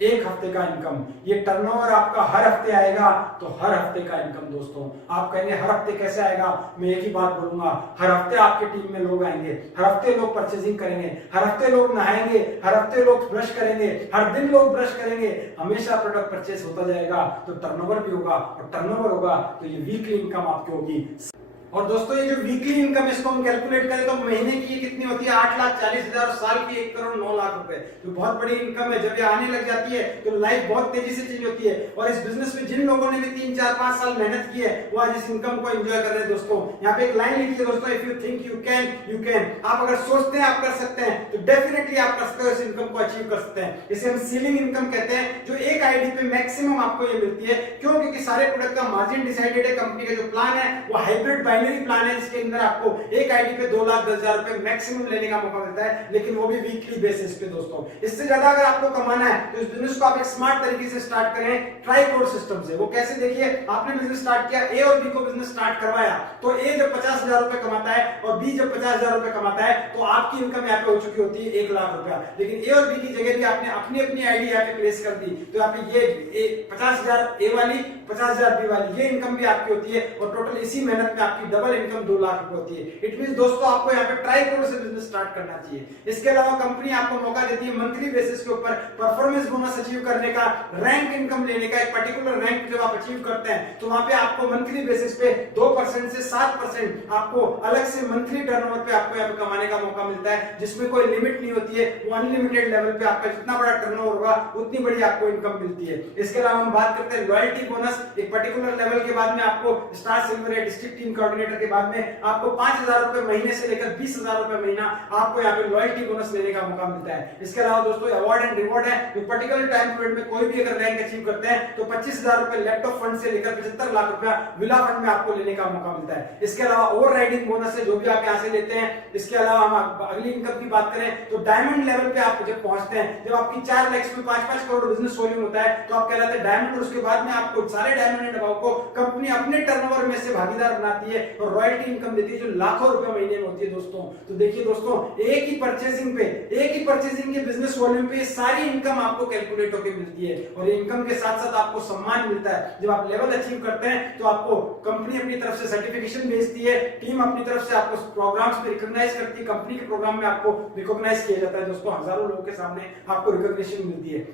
एक हफ्ते का इनकम। ये टर्नओवर आपका हर हफ्ते आएगा, तो हर हफ्ते का इनकम दोस्तों। आप कहेंगे हर हफ्ते कैसे आएगा, मैं एक ही बात बोलूंगा, हर हफ्ते आपके टीम में लोग आएंगे, हर हफ्ते लोग परचेजिंग करेंगे, हर हफ्ते लोग नहाएंगे, हर हफ्ते लोग ब्रश करेंगे, हर दिन लोग ब्रश करेंगे, हमेशा प्रोडक्ट परचेज होता जाएगा, तो टर्नओवर भी होगा, और टर्नओवर होगा तो ये वीकली इनकम आपकी होगी। और दोस्तों ये जो वीकली इनकम इसको हम कैलकुलेट करें तो महीने की कितनी होती है, 8,40,000, और साल की 1,09,00,000 रुपए, जो बहुत बड़ी इनकम है। जब ये आने लग जाती है तो लाइफ बहुत तेजी से चेंज होती है। और इस बिजनेस में जिन लोगों ने भी 3, 4, 5 साल मेहनत की है वो आज इस इनकम को एंजॉय कर रहे हैं दोस्तों। यहाँ पे एक लाइन लिखी है दोस्तों, if you think you can, you can. आप अगर सोचते हैं आप कर सकते हैं, तो डेफिनेटली आप कर सकते हो, इस इनकम को अचीव कर सकते हैं। इसे हम सीलिंग इनकम कहते हैं, जो एक आईडी पे मैक्सिमम आपको ये मिलती है। क्यों? क्योंकि सारे प्रोडक्ट का मार्जिन डिसाइडेड है। कंपनी का जो प्लान है वो हाइब्रिड बाइनरी प्लान है, इसके अंदर आपको एक आईडी पे 2,10,000 रुपए मैक्सिमम लेने का मौका मिलता है, लेकिन वो भी वीकली बेसिस पे दोस्तों। इससे ज्यादा अगर आपको कमाना है तो इस बिजनेस को आप एक स्मार्ट तरीके से स्टार्ट करें, ट्राइकोड सिस्टम से। वो कैसे, देखिए आपने बिजनेस स्टार्ट किया, ए और बी को बिजनेस स्टार्ट करवाया, तो ए जब 50,000 रुपए कमाता है और बी जब 50,000 रुपए कमाता है, तो आपकी इनकम यहाँ पे हो चुकी होती है 1 लाख रुपया। लेकिन ए और बी की जगह भी आपने अपनी अपनी आईडी यहाँ पे प्लेस कर दी, तो यहाँ पे ये 50,000 ए वाली, 50,000 बी वाली, ये इनकम भी आपकी होती है, और टोटल इसी मेहनत में आपकी डबल इनकम 2 लाख रुपए होती है। इट मींस दोस्तों आपको यहाँ पे ट्राइकोड से बिजनेस स्टार्ट करना चाहिए। इसके अलावा कंपनी आपको मौका देती है मंथली बेसिस के ऊपर परफॉर्मेंस बोनस अचीव करने का, रैंक इनकम लेने का। एक पर्टिकुलर रैंक जब आप अचीव करते हैं तो वहां पे आपको मंथली बेसिस पे 2% से 7% आपको अलग से मंथली टर्नओवर पे आपको यहाँ पे कमाने का मौका मिलता है, जिसमें कोई लिमिट नहीं होती है। वो अनलिमिटेड लेवल पे आपका जितना बड़ा टर्नओवर होगा उतनी बड़ी आपको इनकम मिलती है। इसके अलावा हम बात करते हैं लॉयल्टी बोनस। एक पर्टिकुलर लेवल के बाद में आपको स्टार, सिल्वर या डिस्ट्रिक्ट टीम कोऑर्डिनेटर कोऑर्डिनेटर के बाद में आपको 5,000 रुपए महीने से लेकर 20,000 रुपए महीना आपको यहाँ पे लॉयल्टी बोनस लेने का मौका मिलता है। इसके अलावा दोस्तों अवार्ड एंड रिवॉर्ड है, जो पर्टिकुलर टाइम पीरियड में कोई भी अगर रैंक अचीव करते हैं तो 25,000 रुपए लैपटॉप फंड से लेकर 75 लाख रुपया विला फंड में आपको लेने का मौका मिलता है। इसके अलावा ओवर राइडिंग बोनस है, जो भी आप यहाँ से लेते हैं। इसके अलावा हम अगली इनकम की बात करें तो डायमंड लेवल पे आप जब पहुंचते हैं, जब आपकी 4 लाख में 5-5 करोड़ बिजनेस वॉल्यूम होता है तो आप कहलाते हैं डायमंड। और उसके बाद में आपको सारे डायमंड एंड अबव को कंपनी अपने टर्नओवर में से भागीदार बनाती है और रॉयल्टी इनकम देती है, जो लाखों रुपए महीने में होती है दोस्तों। तो देखिए दोस्तों, एक ही परचेजिंग के बिजनेस वॉल्यूम पे सारी इनकम आपको कैलकुलेट होकर मिलती है। और इनकम के साथ साथ आपको सम्मान मिलता है। जब आप लेवल अचीव करते हैं तो आपको कंपनी अपनी तरफ से सर्टिफिकेशन भेजती है, टीम अपनी तरफ से आपको प्रोग्राम्स में रिकॉग्नाइज करती है, कंपनी के प्रोग्राम में आपको रिकॉग्नाइज किया जाता है दोस्तों। हजारों लोगों के सामने आपको रिकॉग्निशन मिलती है।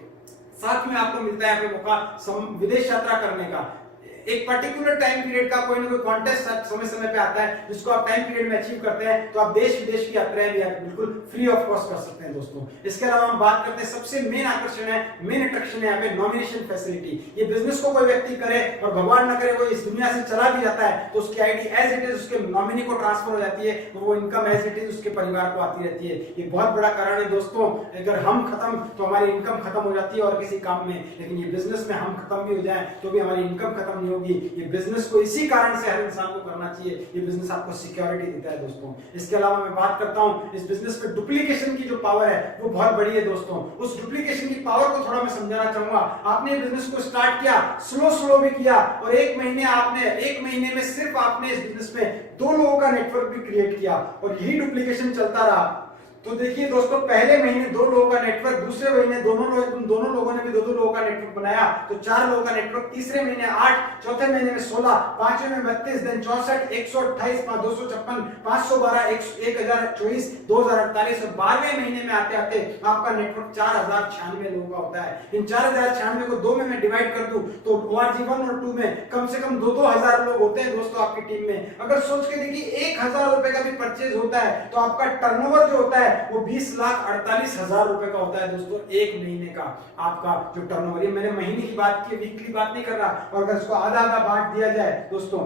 साथ में आपको मिलता है यहाँ पे मौका विदेश यात्रा करने का। एक पर्टिकुलर टाइम पीरियड का कोई ना कोई कॉन्टेस्ट समय समय पे आता है, जिसको आप टाइम पीरियड में अचीव करते हैं तो आप देश विदेश की यात्राएं भी आप बिल्कुल फ्री ऑफ कॉस्ट कर सकते हैं दोस्तों। इसके अलावा हम बात करते हैं सबसे मेन आकर्षण है, मेन अट्रैक्शन है यहाँ पे नॉमिनेशन फैसिलिटी। ये बिजनेस को कोई व्यक्ति करे और भगवान ना करे वो इस दुनिया से चला भी जाता है तो उसकी आईडी एज इट इज उसके नॉमिनी को ट्रांसफर हो जाती है, वो इनकम एज इट इज उसके परिवार को आती रहती है। ये बहुत बड़ा कारण है दोस्तों। अगर हम खत्म तो हमारी इनकम खत्म हो जाती है और किसी काम में, लेकिन ये बिजनेस में हम खत्म भी हो जाए तो भी हमारी इनकम खत्म नहीं होगी। ये बिजनेस को इसी कारण से हर इंसान को करना चाहिए। ये बिजनेस आपको सिक्योरिटी देता है दोस्तों। इसके अलावा मैं बात करता हूं इस बिजनेस पे डुप्लीकेशन की जो पावर है वो बहुत बड़ी है दोस्तों। उस डुप्लीकेशन की पावर को थोड़ा मैं समझाना चाहूंगा। आपने बिजनेस को स्टार्ट किया, स्लो में किया और एक महीने में सिर्फ आपने इस बिजनेस में 2 लोगों का नेटवर्क भी क्रिएट किया और यही डुप्लीकेशन चलता रहा। तो देखिए दोस्तों, पहले महीने 2 लोगों का नेटवर्क, दूसरे महीने दोनों लोगों ने भी 2 लोगों का नेटवर्क बनाया तो 4 लोगों का नेटवर्क, तीसरे महीने 8, चौथे महीने में 16, पांचवें में 32, दिन 64, 128, 256, 512, 1024, 2048 और 12वें महीने में आते आते आपका नेटवर्क 4096 लोगों का होता है। इन 4096 को 2 में मैं डिवाइड कर दूं तो ORG 1 और 2 में कम से कम 2-2 हजार लोग होते हैं दोस्तों आपकी टीम में। अगर सोच के देखिए 1,000 रुपए का भी परचेज होता है तो आपका टर्नओवर जो होता है वो 20,48,000 रुपए का होता है दोस्तों। एक महीने का आपका जो टर्नओवर, ये मैंने महीने की बात की, वीक की बात नहीं कर रहा। और अगर इसको आधा आधा बांट दिया जाए दोस्तों,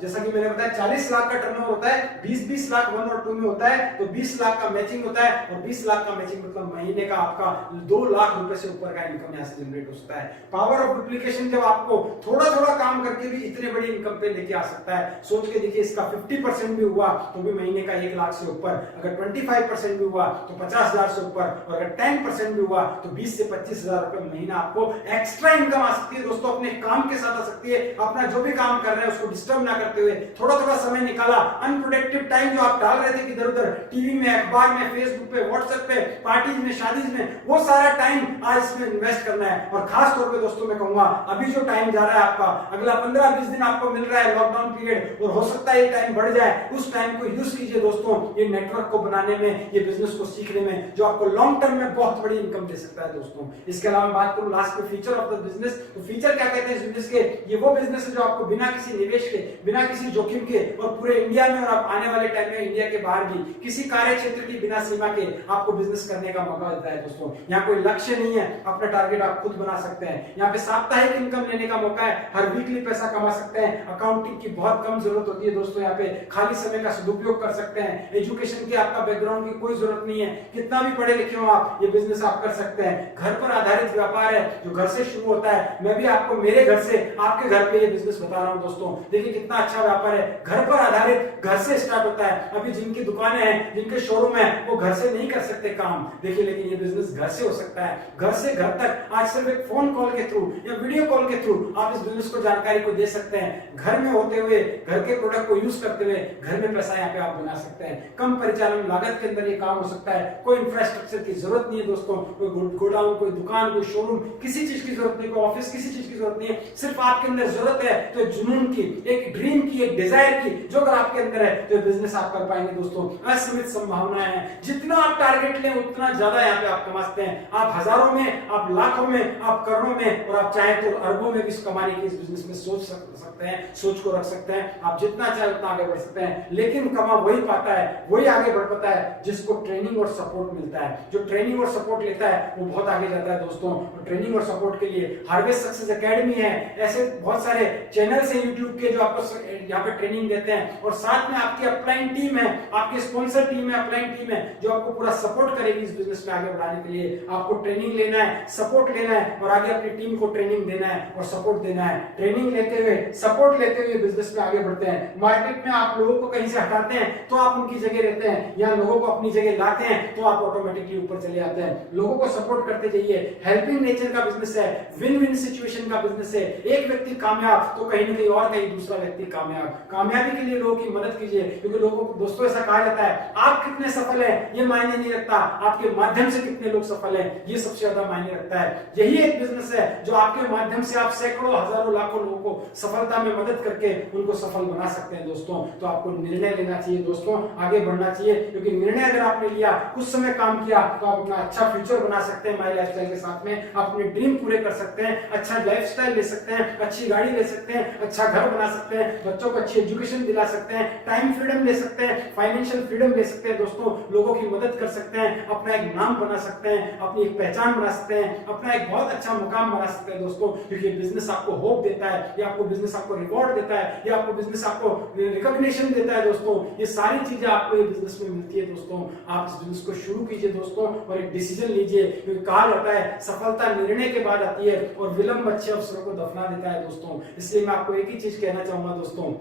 जैसा कि मैंने बताया 40 लाख का टर्नओवर होता है, 20 लाख 1 और 2 में होता है तो 20 लाख का मैचिंग होता है और 20 लाख का मैचिंग मतलब महीने का आपका 2 लाख रुपए से ऊपर का इनकम यहाँ से जनरेट हो सकता है। पावर ऑफ डुप्लीकेशन जब आपको थोड़ा काम करके भी इतने बड़ी इनकम पे लेके आ सकता है। सोच के देखिए, इसका 50% भी हुआ तो भी महीने का 1 लाख से ऊपर, अगर 25% भी हुआ तो 50,000 से ऊपर और अगर 10% भी हुआ तो 20 से 25,000 रुपए महीना आपको एक्स्ट्रा इनकम आ सकती है दोस्तों। अपने काम के साथ आ सकती है। अपना जो भी काम कर रहे हैं उसको डिस्टर्ब ना करते हुए थोड़ा समय निकाला, अनप्रोडक्टिव टाइम जो आप डाल रहे थे इधर उधर टीवी में, अखबार में, फेसबुक पे, व्हाट्सएप पे, पार्टीज में, शादीज में, वो सारा टाइम आज इसमें इन्वेस्ट करना है। और खास तौर पे दोस्तों मैं कहूंगा अभी जो टाइम जा रहा है आपका, अगला 15-20 दिन आपको मिल रहा है लॉकडाउन पीरियड, और हो सकता है ये टाइम बढ़ जाए, उस टाइम को यूज कीजिए दोस्तों ये नेटवर्क को बनाने में, ये बिजनेस को सीखने में, जो आपको लॉन्ग टर्म में बहुत बड़ी इनकम दे सकता है दोस्तों। इसके अलावा मैं बात करूं लास्ट में फीचर ऑफ द बिजनेस, तो फीचर क्या कहते हैं इस बिजनेस के? ये वो बिजनेस है जो आपको बिना किसी निवेश के, बिना किसी जोखिम के और पूरे इंडिया में और आने वाले टाइम में इंडिया के बाहर भी किसी कार्य क्षेत्र की बिना सीमा के आपको बिजनेस करने का मौका देता है दोस्तों। यहाँ कोई लक्ष्य नहीं है, अपना टारगेट आप खुद बना सकते हैं। यहाँ पे साप्ताहिक इनकम लेने का मौका है, हर वीकली पैसा कमा सकते हैं। अकाउंटिंग की बहुत कम जरूरत होती है दोस्तों। यहाँ पे खाली समय का सदुपयोग कर सकते हैं। एजुकेशन की आपका बैकग्राउंड की कोई जरूरत नहीं है, कितना भी पढ़े लिखे हो आप, ये बिजनेस आप कर सकते हैं। घर पर आधारित व्यापार है जो घर से शुरू होता है। मैं भी आपको मेरे घर से आपके घर पे ये बिजनेस बता रहा हूं दोस्तों। देखिए कितना अच्छा व्यापार है, घर पर आधारित, घर से स्टार्ट होता है। अभी जिनकी दुकानें हैं, जिनके शोरूम है, वो घर से नहीं कर सकते काम, देखिए, लेकिन ये बिजनेस घर से हो सकता है। घर से घर तक आज सिर्फ एक फोन कॉल के थ्रू या वीडियो कॉल के थ्रू आप इस बिजनेस को जानकारी को दे सकते हैं। घर में होते हुए, घर के प्रोडक्ट को यूज करते हुए घर में पैसा यहाँ पे आप बना सकते हैं। कम परिचालन लागत के अंदर ये काम हो सकता है। कोई इंफ्रास्ट्रक्चर की जरूरत नहीं है दोस्तों, कोई गोडाउन, कोई दुकान, कोई शोरूम, किसी चीज की जरूरत नहीं, कोई ऑफिस, किसी चीज की जरूरत नहीं है। सिर्फ आपके अंदर जरूरत है तो जुनून की, एक ड्रीम की, एक डिजायर की, जो अगर आपके अंदर है तो बिजनेस आप कर पाएंगे दोस्तों। असीमित संभावनाएं हैं, जितना आप टारगेट लें उतना ज्यादा यहाँ पे आप कमा सकते हैं। आप हजारों में, आप लाखों में, आप करोड़ों में और आप चाहे तो अरबों में भी कमाने की इस बिजनेस में सोच सकते हैं, सोच को रख सकते हैं। आप जितना चाहे उतना आगे बढ़ सकते हैं, लेकिन कमा वही पाता है, वही आगे बढ़ पाता है जिसको जिसको ट्रेनिंग और सपोर्ट मिलता है। जो ट्रेनिंग और सपोर्ट लेता है वो बहुत आगे जाता है दोस्तों। और ट्रेनिंग और सपोर्ट के लिए हार्वेस्ट सक्सेस एकेडमी है, ऐसे बहुत सारे चैनल्स हैं यूट्यूब के जो आपको यहाँ पे ट्रेनिंग देते हैं। और साथ में आपकी अपलाइन टीम है, आपकी स्पॉन्सर टीम है, अपलाइन टीम है जो आपको पूरा सपोर्ट करेगी इस बिजनेस में आगे बढ़ाने के लिए। आपको ट्रेनिंग लेना है, सपोर्ट लेना है और आगे अपनी टीम को ट्रेनिंग देना है और सपोर्ट देना है। ट्रेनिंग लेते हुए, सपोर्ट लेते हुए बिजनेस में आगे बढ़ते हैं। मार्केट में आप लोगों को कहीं से हटाते हैं तो आप उनकी जगह रहते हैं, या लोगों को अपनी जगह लाते हैं तो आप ऑटोमेटिकली ऊपर चले आते हैं। लोगों को सपोर्ट करते जाइए। हेल्पिंग नेचर का बिजनेस है, विन विन सिचुएशन का बिजनेस है। एक व्यक्ति कामयाब तो कहीं ना कहीं और कहीं दूसरा व्यक्ति कामयाब। कामयाबी के लिए लोगों की मदद कीजिए, क्योंकि लोगों को दोस्तों ऐसा कहा जाता है आप कितने सफल हैं ये मायने नहीं रखता, आपके माध्यम से कितने लोग सफल हैं ये सबसे ज्यादा मायने रखता है। यही एक बिजनेस है जो आपके माध्यम से आप सैकड़ों हजारों लाखों लोगों को सफलता में मदद करके उनको सफल बना सकते हैं दोस्तों। तो आपको निर्णय लेना चाहिए दोस्तों, आगे बढ़ना चाहिए, क्योंकि निर्णय अगर आपने लिया, कुछ समय काम किया तो आप अपना अच्छा फ्यूचर बना सकते हैं। माई लाइफस्टाइल के साथ में आप अपने ड्रीम पूरे कर सकते हैं, अच्छा लाइफस्टाइल ले सकते हैं, अच्छी गाड़ी ले सकते हैं, अच्छा घर बना सकते हैं, बच्चों को अच्छी एजुकेशन दिला सकते हैं, टाइम फ्रीडम ले सकते हैं, फाइनेंशियल फ्रीडम ले सकते हैं दोस्तों, लोगों की मदद कर सकते हैं, अपना एक नाम बना सकते हैं, अपनी एक पहचान बना सकते हैं, अपना एक बहुत अच्छा मुकाम बना सकते हैं दोस्तों। क्योंकि बिजनेस आपको होप देता है, या आपको बिजनेस आपको रिवॉर्ड देता है, या आपको बिजनेस आपको रिकॉग्निशन देता है दोस्तों। ये सारी चीजें आपको ये बिजनेस में मिलती है दोस्तों। आप इस बिजनेस को शुरू कीजिए दोस्तों और एक डिसीजन लीजिए, क्योंकि कहा जाता है सफलता निर्णय के बाद आती है और विलंब अच्छे अवसरों को दफना देता है दोस्तों। इसलिए मैं आपको एक ही चीज कहना चाहूंगा दोस्तों,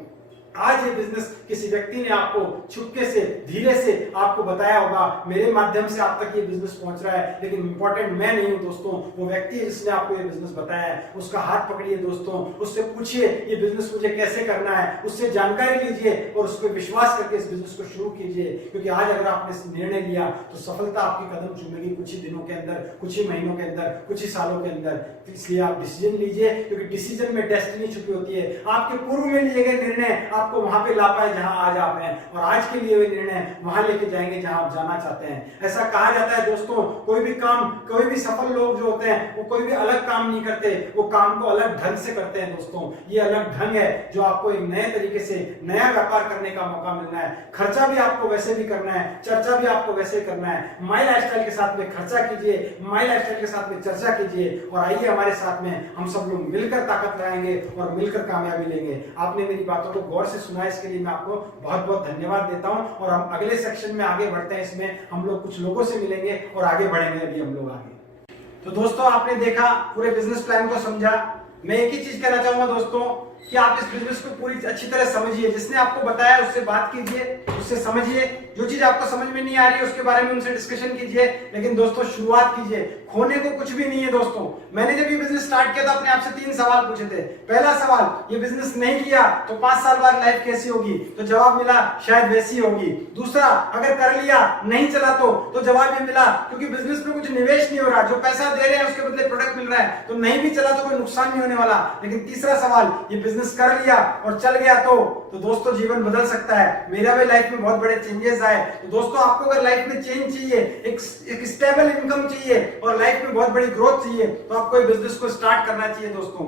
आज ये बिजनेस किसी व्यक्ति ने आपको चुपके से, धीरे से आपको बताया होगा, मेरे माध्यम से आप तक ये बिजनेस पहुंच रहा है, लेकिन इंपॉर्टेंट मैं नहीं हूं दोस्तों, वो व्यक्ति है जिसने आपको ये बिजनेस बताया है। उसका हाथ पकड़िए दोस्तों, उससे पूछिए ये बिजनेस मुझे कैसे करना है, उससे जानकारी लीजिए और उस पर विश्वास करके इस बिजनेस को शुरू कीजिए। क्योंकि आज अगर आपने निर्णय लिया तो सफलता आपकी कदम चूमेगी कुछ ही दिनों के अंदर, कुछ ही महीनों के अंदर, कुछ ही सालों के अंदर। तो इसलिए आप डिसीजन लीजिए, क्योंकि डिसीजन में डेस्टिनी छुपी होती है। आपके पूर्व में लिए गए निर्णय आपको वहां पे ला पाए जहां आज आप हैं, और आज के लिए वे निर्णय वहां लेके जाएंगे जहां आप जाना चाहते हैं। ऐसा कहा जाता है दोस्तों, कोई भी काम, कोई भी सफल लोग जो होते हैं वो कोई भी अलग काम नहीं करते, वो काम को अलग ढंग से करते हैं दोस्तों। ये अलग ढंग है जो आपको एक नए तरीके से नया व्यापार करने का मौका मिलना है। खर्चा भी आपको वैसे भी करना है, चर्चा भी आपको वैसे करना है। माई लाइफस्टाइल के साथ में खर्चा कीजिए, माई लाइफस्टाइल के साथ में चर्चा कीजिए, और आइए हमारे साथ में हम सब लोग मिलकर ताकत लगाएंगे और मिलकर कामयाबी लेंगे। आपने मेरी बातों को गौर से सुना, इसके लिए मैं आपको बहुत बहुत धन्यवाद देता हूं। और हम अगले सेक्शन में आगे बढ़ते हैं, इसमें हम लोग कुछ लोगों से मिलेंगे और आगे बढ़ेंगे अभी हम लोग आगे। तो दोस्तों आपने देखा, पूरे बिजनेस प्लान को समझा। मैं एक ही चीज कहना चाहूंगा दोस्तों कि आप इस बिजनेस को पूरी अच्छी तरह समझिए। जिसने आपको बताया उससे बात कीजिए, उससे समझिए। जो चीज आपको समझ में नहीं आ रही है उसके बारे में उनसे डिस्कशन कीजिए, लेकिन दोस्तों शुरुआत कीजिए। खोने को कुछ भी नहीं है दोस्तों। मैंने जब ये बिजनेस स्टार्ट किया था अपने आप से 3 सवाल पूछे थे। पहला सवाल, ये बिजनेस नहीं किया तो 5 साल बाद लाइफ कैसी होगी? तो जवाब मिला शायद वैसी होगी। दूसरा, अगर कर लिया नहीं चला तो जवाब ये मिला क्योंकि बिजनेस में कुछ निवेश नहीं हो रहा, जो पैसा दे रहे हैं उसके बदले प्रोडक्ट मिल रहा है, तो नहीं भी चला तो कोई नुकसान नहीं होने वाला। लेकिन तीसरा सवाल, ये बिजनेस कर लिया और चल गया तो दोस्तों जीवन बदल सकता है। मेरा भी लाइफ में बहुत बड़े चेंजेस आए। तो दोस्तों आपको अगर लाइफ में चेंज चाहिए, एक स्टेबल इनकम चाहिए और लाइफ में बहुत बड़ी ग्रोथ चाहिए, तो आपको ये बिजनेस को स्टार्ट करना चाहिए दोस्तों।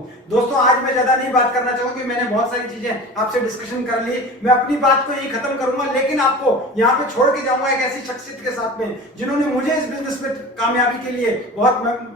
आज मैं ज्यादा नहीं बात करना चाहूंगा, मैंने बहुत सारी चीजें आपसे डिस्कशन कर ली। मैं अपनी बात को यही खत्म करूंगा, लेकिन आपको यहाँ पे छोड़ के जाऊंगा एक ऐसी शख्सियत के साथ में जिन्होंने मुझे इस बिजनेस में कामयाबी के लिए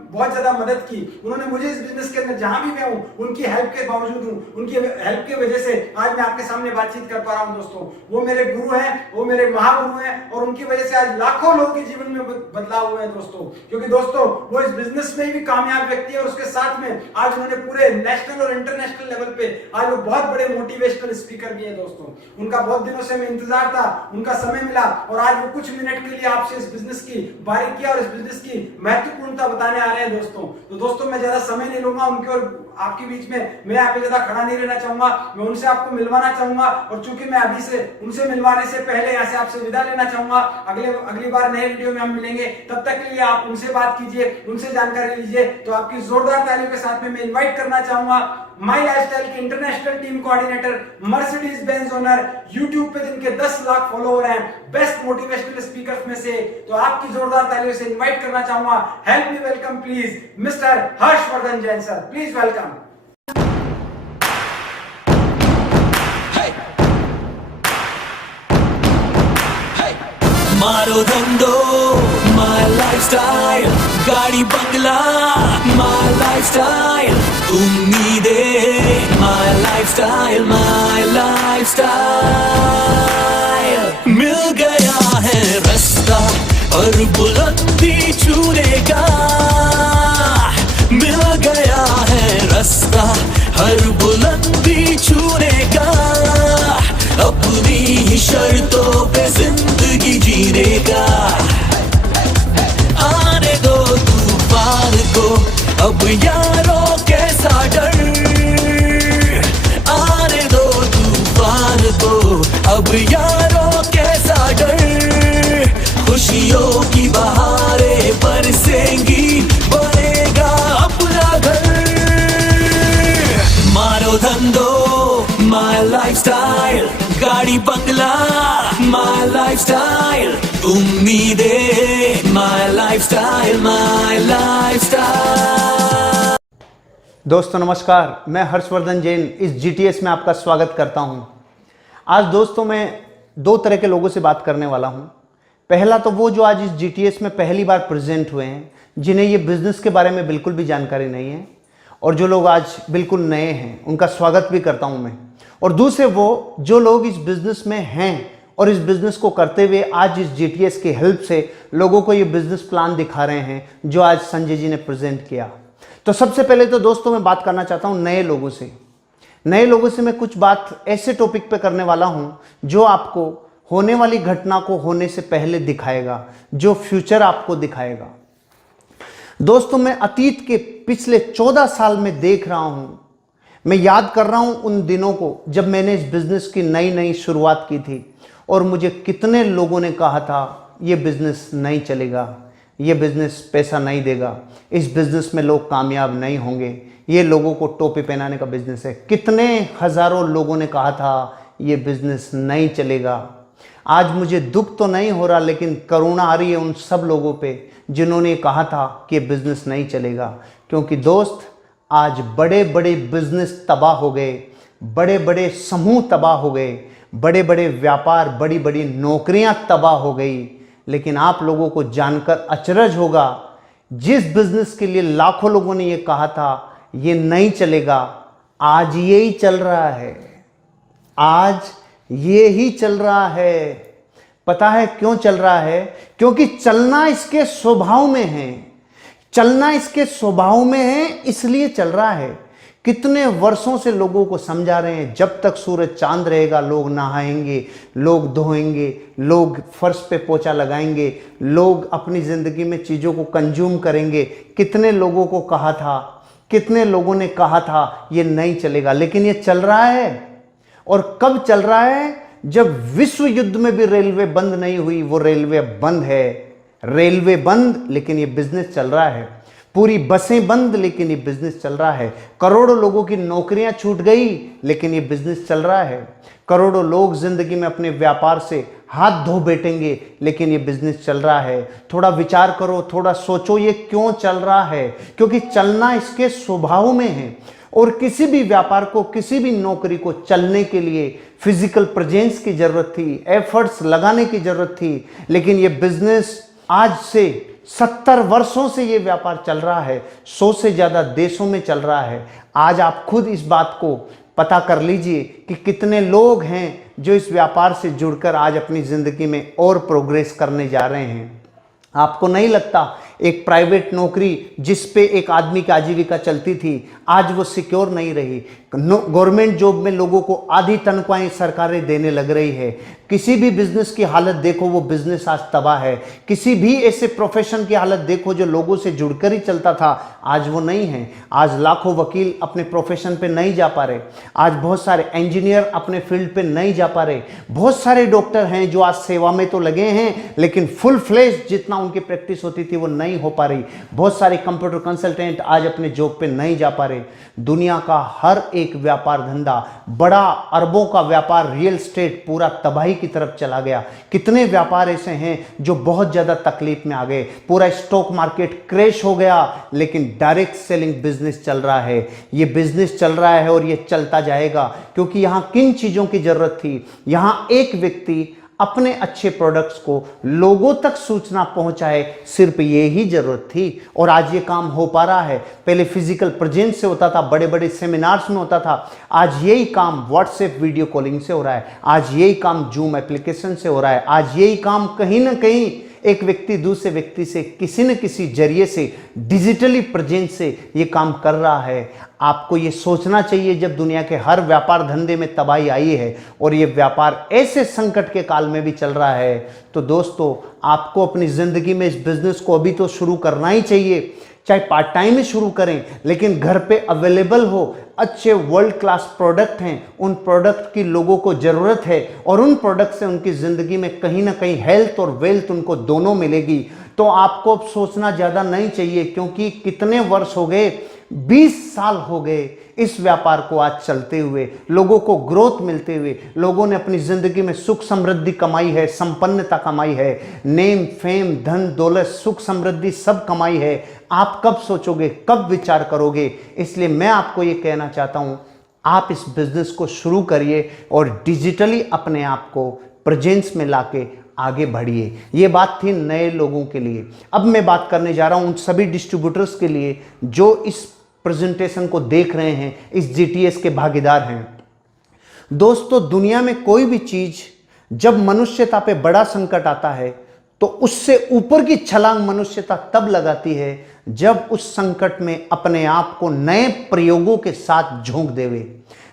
बहुत ज्यादा मदद की। उन्होंने मुझे इस बिजनेस के अंदर जहां भी मैं हूं, उनकी हेल्प के बावजूद हूं, उनकी हेल्प की वजह से आज मैं आपके सामने बातचीत कर पा रहा हूं दोस्तों। वो मेरे गुरु हैं, वो मेरे महागुरु हैं, और उनकी वजह से आज लाखों लोगों के जीवन में बदलाव हुए हैं दोस्तों। क्योंकि दोस्तों वो इस बिजनेस में भी कामयाब व्यक्ति है, और उसके साथ में आज उन्होंने पूरे नेशनल और इंटरनेशनल लेवल पे आज वो बहुत बड़े मोटिवेशनल स्पीकर भी है दोस्तों। उनका बहुत दिनों से मैं इंतजार था, उनका समय मिला, और आज वो कुछ मिनट के लिए आपसे इस बिजनेस की बारीकियां और इस बिजनेस की महत्वपूर्णता बताने आ रहे हैं दोस्तों। तो दोस्तों मैं ज्यादा समय नहीं लूंगा उनके और आपके बीच में, मैं यहाँ पे ज्यादा खड़ा नहीं रहना चाहूंगा। मैं उनसे आपको मिलवाना चाहूंगा, और चूंकि मैं अभी से उनसे मिलवाने से पहले यहाँ से आपसे विदा लेना चाहूंगा। अगली बार नए वीडियो में हम मिलेंगे, तब तक के लिए आप उनसे बात कीजिए, उनसे जानकारी लीजिए। तो आपकी जोरदार तालियों के साथ में मैं इन्वाइट करना चाहूंगा माई लाइफस्टाइल के international team coordinator, Mercedes Benz owner, YouTube पे जिनके 10 लाख फॉलोअर हैं, बेस्ट मोटिवेशनल स्पीकर्स में से, तो आपकी जोरदार तालियों से इन्वाइट करना चाहूंगा। Help me welcome please mister Harshvardhan Jain sir, please welcome. मारो धंधो माय लाइफस्टाइल, गाड़ी बंगला माय लाइफस्टाइल, उम्मीदें माय लाइफस्टाइल, माय लाइफस्टाइल। मिल गया है रास्ता और बुलंदी छूने का, मिल गया है रास्ता हर बुलंदी छूने का, अपनी ही शर्तों पे जिंदगी जीने का। आने दो तूफान को अब यारों कैसा डर, आने दो तूफान को अब यारों कैसा डर, खुशियों की बहारें बरसेंगी बनेगा अपना घर। मारो धंधो माय लाइफस्टाइल, गाड़ी बंगला माय लाइफस्टाइल, उम्मीदें माय लाइफस्टाइल, माय लाइफस्टाइल। दोस्तों नमस्कार, मैं हर्षवर्धन जैन इस GTS में आपका स्वागत करता हूं। आज दोस्तों मैं दो तरह के लोगों से बात करने वाला हूं। पहला तो वो जो आज इस GTS में पहली बार प्रेजेंट हुए हैं, जिन्हें ये बिज़नेस के बारे में बिल्कुल भी जानकारी नहीं है, और जो लोग आज बिल्कुल नए हैं उनका स्वागत भी करता हूं मैं। और दूसरे वो जो लोग इस बिज़नेस में हैं और इस बिज़नेस को करते हुए आज इस GTS की हेल्प से लोगों को ये बिज़नेस प्लान दिखा रहे हैं जो आज संजय जी ने प्रेजेंट किया। तो सबसे पहले तो दोस्तों मैं बात करना चाहता हूं नए लोगों से। नए लोगों से मैं कुछ बात ऐसे टॉपिक पे करने वाला हूं जो आपको होने वाली घटना को होने से पहले दिखाएगा, जो फ्यूचर आपको दिखाएगा। दोस्तों मैं अतीत के पिछले 14 साल में देख रहा हूं, मैं याद कर रहा हूं उन दिनों को जब मैंने इस बिज़नेस की नई नई शुरुआत की थी, और मुझे कितने लोगों ने कहा था ये बिज़नेस नहीं चलेगा, ये बिज़नेस पैसा नहीं देगा, इस बिज़नेस में लोग कामयाब नहीं होंगे, ये लोगों को टोपी पहनाने का बिज़नेस है। कितने हज़ारों लोगों ने कहा था ये बिज़नेस नहीं चलेगा। आज मुझे दुख तो नहीं हो रहा, लेकिन करुणा आ रही है उन सब लोगों पे जिन्होंने कहा था कि ये बिज़नेस नहीं चलेगा। क्योंकि दोस्त आज बड़े बड़े बिज़नेस तबाह हो गए, बड़े बड़े समूह तबाह हो गए, बड़े बड़े व्यापार, बड़ी बड़ी नौकरियां तबाह हो गई। लेकिन आप लोगों को जानकर अचरज होगा, जिस बिज़नेस के लिए लाखों लोगों ने ये कहा था ये नहीं चलेगा, आज ये ही चल रहा है, आज ये ही चल रहा है। पता है क्यों चल रहा है? क्योंकि चलना इसके स्वभाव में है, चलना इसके स्वभाव में है, इसलिए चल रहा है। कितने वर्षों से लोगों को समझा रहे हैं, जब तक सूरज चांद रहेगा लोग नहाएंगे, लोग धोएंगे, लोग फर्श पे पोछा लगाएंगे, लोग अपनी ज़िंदगी में चीज़ों को कंज्यूम करेंगे। कितने लोगों को कहा था, कितने लोगों ने कहा था ये नहीं चलेगा, लेकिन ये चल रहा है। और कब चल रहा है? जब विश्व युद्ध में भी रेलवे बंद नहीं हुई, वो रेलवे बंद है। रेलवे बंद, लेकिन ये बिजनेस चल रहा है। पूरी बसें बंद, लेकिन ये बिजनेस चल रहा है। करोड़ों लोगों की नौकरियां छूट गई, लेकिन ये बिजनेस चल रहा है। करोड़ों लोग जिंदगी में अपने व्यापार से हाथ धो बैठेंगे, लेकिन ये बिजनेस चल रहा है। थोड़ा विचार करो, थोड़ा सोचो ये क्यों चल रहा है? क्योंकि चलना इसके स्वभाव में है। और किसी भी व्यापार को, किसी भी नौकरी को चलने के लिए फिजिकल प्रेजेंस की जरूरत थी, एफर्ट्स लगाने की जरूरत थी। लेकिन ये बिजनेस आज से 70 वर्षों से ये व्यापार चल रहा है, 100 से ज्यादा देशों में चल रहा है। आज आप खुद इस बात को पता कर लीजिए कि कितने लोग हैं जो इस व्यापार से जुड़कर आज अपनी जिंदगी में और प्रोग्रेस करने जा रहे हैं। आपको नहीं लगता एक प्राइवेट नौकरी जिस पे एक आदमी की आजीविका चलती थी, आज वो सिक्योर नहीं रही। गवर्नमेंट जॉब में लोगों को आधी तनख्वाहें सरकारें देने लग रही है। किसी भी बिजनेस की हालत देखो, वो बिजनेस आज तबाह है। किसी भी ऐसे प्रोफेशन की हालत देखो जो लोगों से जुड़कर ही चलता था, आज वो नहीं है। आज लाखों वकील अपने प्रोफेशन पे नहीं जा पा रहे। आज बहुत सारे इंजीनियर अपने फील्ड पे नहीं जा पा रहे। बहुत सारे डॉक्टर हैं जो आज सेवा में तो लगे हैं, लेकिन फुल फ्लेज जितना उनकी प्रैक्टिस होती थी वो नहीं हो पा रही। बहुत सारे कंप्यूटर कंसल्टेंट आज अपने जॉब पे नहीं जा पा रहे। दुनिया का हर एक व्यापार धंधा, बड़ा अरबों का व्यापार, रियल एस्टेट पूरा तबाही की तरफ चला गया। कितने व्यापार ऐसे हैं जो बहुत ज्यादा तकलीफ में आ गए। पूरा स्टॉक मार्केट क्रैश हो गया, लेकिन डायरेक्ट सेलिंग बिजनेस चल रहा है। ये बिजनेस चल रहा है और ये चलता जाएगा, क्योंकि यहां किन चीजों की जरूरत थी? यहां एक व्यक्ति अपने अच्छे प्रोडक्ट्स को लोगों तक सूचना पहुंचाए, सिर्फ ये ही जरूरत थी और आज ये काम हो पा रहा है। पहले फिजिकल प्रेजेंस से होता था, बड़े बड़े सेमिनार्स में होता था, आज यही काम व्हाट्सएप वीडियो कॉलिंग से हो रहा है, आज यही काम जूम एप्लीकेशन से हो रहा है, आज यही काम कहीं ना कहीं एक व्यक्ति दूसरे व्यक्ति से किसी न किसी जरिए से डिजिटली प्रेजेंस से ये काम कर रहा है। आपको ये सोचना चाहिए, जब दुनिया के हर व्यापार धंधे में तबाही आई है और ये व्यापार ऐसे संकट के काल में भी चल रहा है, तो दोस्तों आपको अपनी ज़िंदगी में इस बिज़नेस को अभी तो शुरू करना ही चाहिए। चाहे पार्ट टाइम ही शुरू करें, लेकिन घर पे अवेलेबल हो, अच्छे वर्ल्ड क्लास प्रोडक्ट हैं, उन प्रोडक्ट की लोगों को ज़रूरत है और उन प्रोडक्ट से उनकी ज़िंदगी में कहीं ना कहीं हेल्थ और वेल्थ उनको दोनों मिलेगी। तो आपको अब सोचना ज़्यादा नहीं चाहिए, क्योंकि कितने वर्ष हो गए, 20 साल हो गए इस व्यापार को आज चलते हुए, लोगों को ग्रोथ मिलते हुए, लोगों ने अपनी ज़िंदगी में सुख समृद्धि कमाई है, संपन्नता कमाई है, नेम फेम धन दौलत सुख समृद्धि सब कमाई है। आप कब सोचोगे, कब विचार करोगे? इसलिए मैं आपको ये कहना चाहता हूँ, आप इस बिज़नेस को शुरू करिए और डिजिटली अपने आप को प्रेजेंस में लाके आगे बढ़िए। ये बात थी नए लोगों के लिए। अब मैं बात करने जा रहा हूँ उन सभी डिस्ट्रीब्यूटर्स के लिए जो इस प्रेजेंटेशन को देख रहे हैं, इस जीटीएस के भागीदार हैं। दोस्तों, दुनिया में कोई भी चीज जब मनुष्यता पे बड़ा संकट आता है तो उससे ऊपर की छलांग मनुष्यता तब लगाती है जब उस संकट में अपने आप को नए प्रयोगों के साथ झोंक देवे,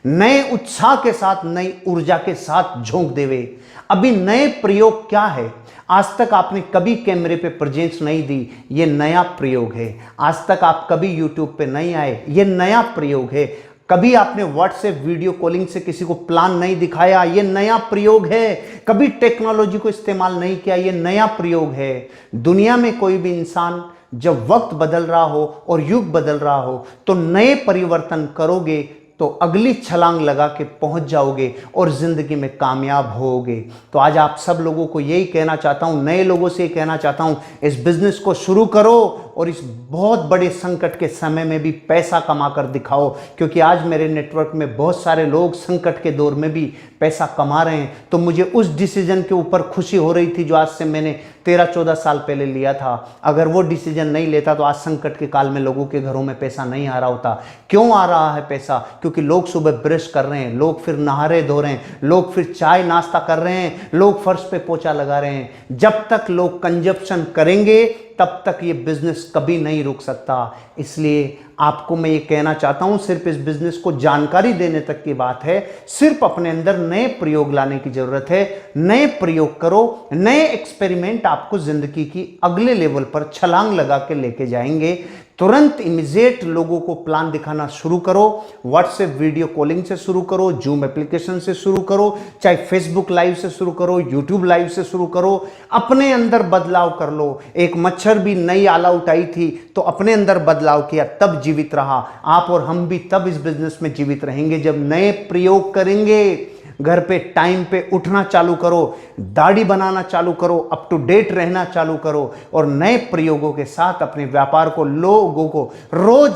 नए उत्साह के साथ, नई ऊर्जा के साथ झोंक देवे। अभी नए प्रयोग क्या है? आज तक आपने कभी कैमरे पे प्रेजेंस नहीं दी, ये नया प्रयोग है। आज तक आप कभी यूट्यूब पे नहीं आए, ये नया प्रयोग है। कभी आपने व्हाट्सएप वीडियो कॉलिंग से किसी को प्लान नहीं दिखाया, ये नया प्रयोग है। कभी टेक्नोलॉजी को इस्तेमाल नहीं किया, ये नया प्रयोग है। दुनिया में कोई भी इंसान जब वक्त बदल रहा हो और युग बदल रहा हो तो नए परिवर्तन करोगे तो अगली छलांग लगा के पहुंच जाओगे और जिंदगी में कामयाब होगे। तो आज आप सब लोगों को यही कहना चाहता हूं, नए लोगों से कहना चाहता हूं, इस बिजनेस को शुरू करो और इस बहुत बड़े संकट के समय में भी पैसा कमा कर दिखाओ। क्योंकि आज मेरे नेटवर्क में बहुत सारे लोग संकट के दौर में भी पैसा कमा रहे हैं। तो मुझे उस डिसीजन के ऊपर खुशी हो रही थी जो आज से मैंने 13-14 साल पहले लिया था। अगर वो डिसीजन नहीं लेता तो आज संकट के काल में लोगों के घरों में पैसा नहीं आ रहा होता। क्यों आ रहा है पैसा? क्योंकि लोग सुबह ब्रश कर रहे हैं, लोग फिर नहा रहे धो रहे हैं, लोग फिर चाय नाश्ता कर रहे हैं, लोग फर्श पे पोछा लगा रहे हैं। जब तक लोग कंजप्शन करेंगे तब तक ये बिजनेस कभी नहीं रुक सकता। इसलिए आपको मैं ये कहना चाहता हूं, सिर्फ इस बिजनेस को जानकारी देने तक की बात है, सिर्फ अपने अंदर नए प्रयोग लाने की जरूरत है। नए प्रयोग करो, नए एक्सपेरिमेंट आपको जिंदगी की अगले लेवल पर छलांग लगा के लेके जाएंगे। तुरंत इमीडिएट लोगों को प्लान दिखाना शुरू करो। व्हाट्सएप वीडियो कॉलिंग से शुरू करो, जूम एप्लीकेशन से शुरू करो, चाहे फेसबुक लाइव से शुरू करो, यूट्यूब लाइव से शुरू करो। अपने अंदर बदलाव कर लो। एक मच्छर भी नई आल आउट आई थी तो अपने अंदर बदलाव किया, तब जीवित रहा। आप और हम भी तब इस बिजनेस में जीवित रहेंगे जब नए प्रयोग करेंगे। घर पे टाइम पे उठना चालू करो, दाढ़ी बनाना चालू करो, अप टू डेट रहना चालू करो और नए प्रयोगों के साथ अपने व्यापार को, लोगों को, रोज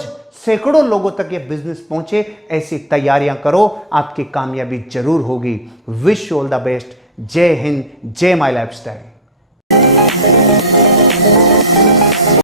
सैकड़ों लोगों तक ये बिजनेस पहुंचे, ऐसी तैयारियां करो। आपकी कामयाबी जरूर होगी। Wish you all the best. जय हिंद, जय माय लाइफस्टाइल।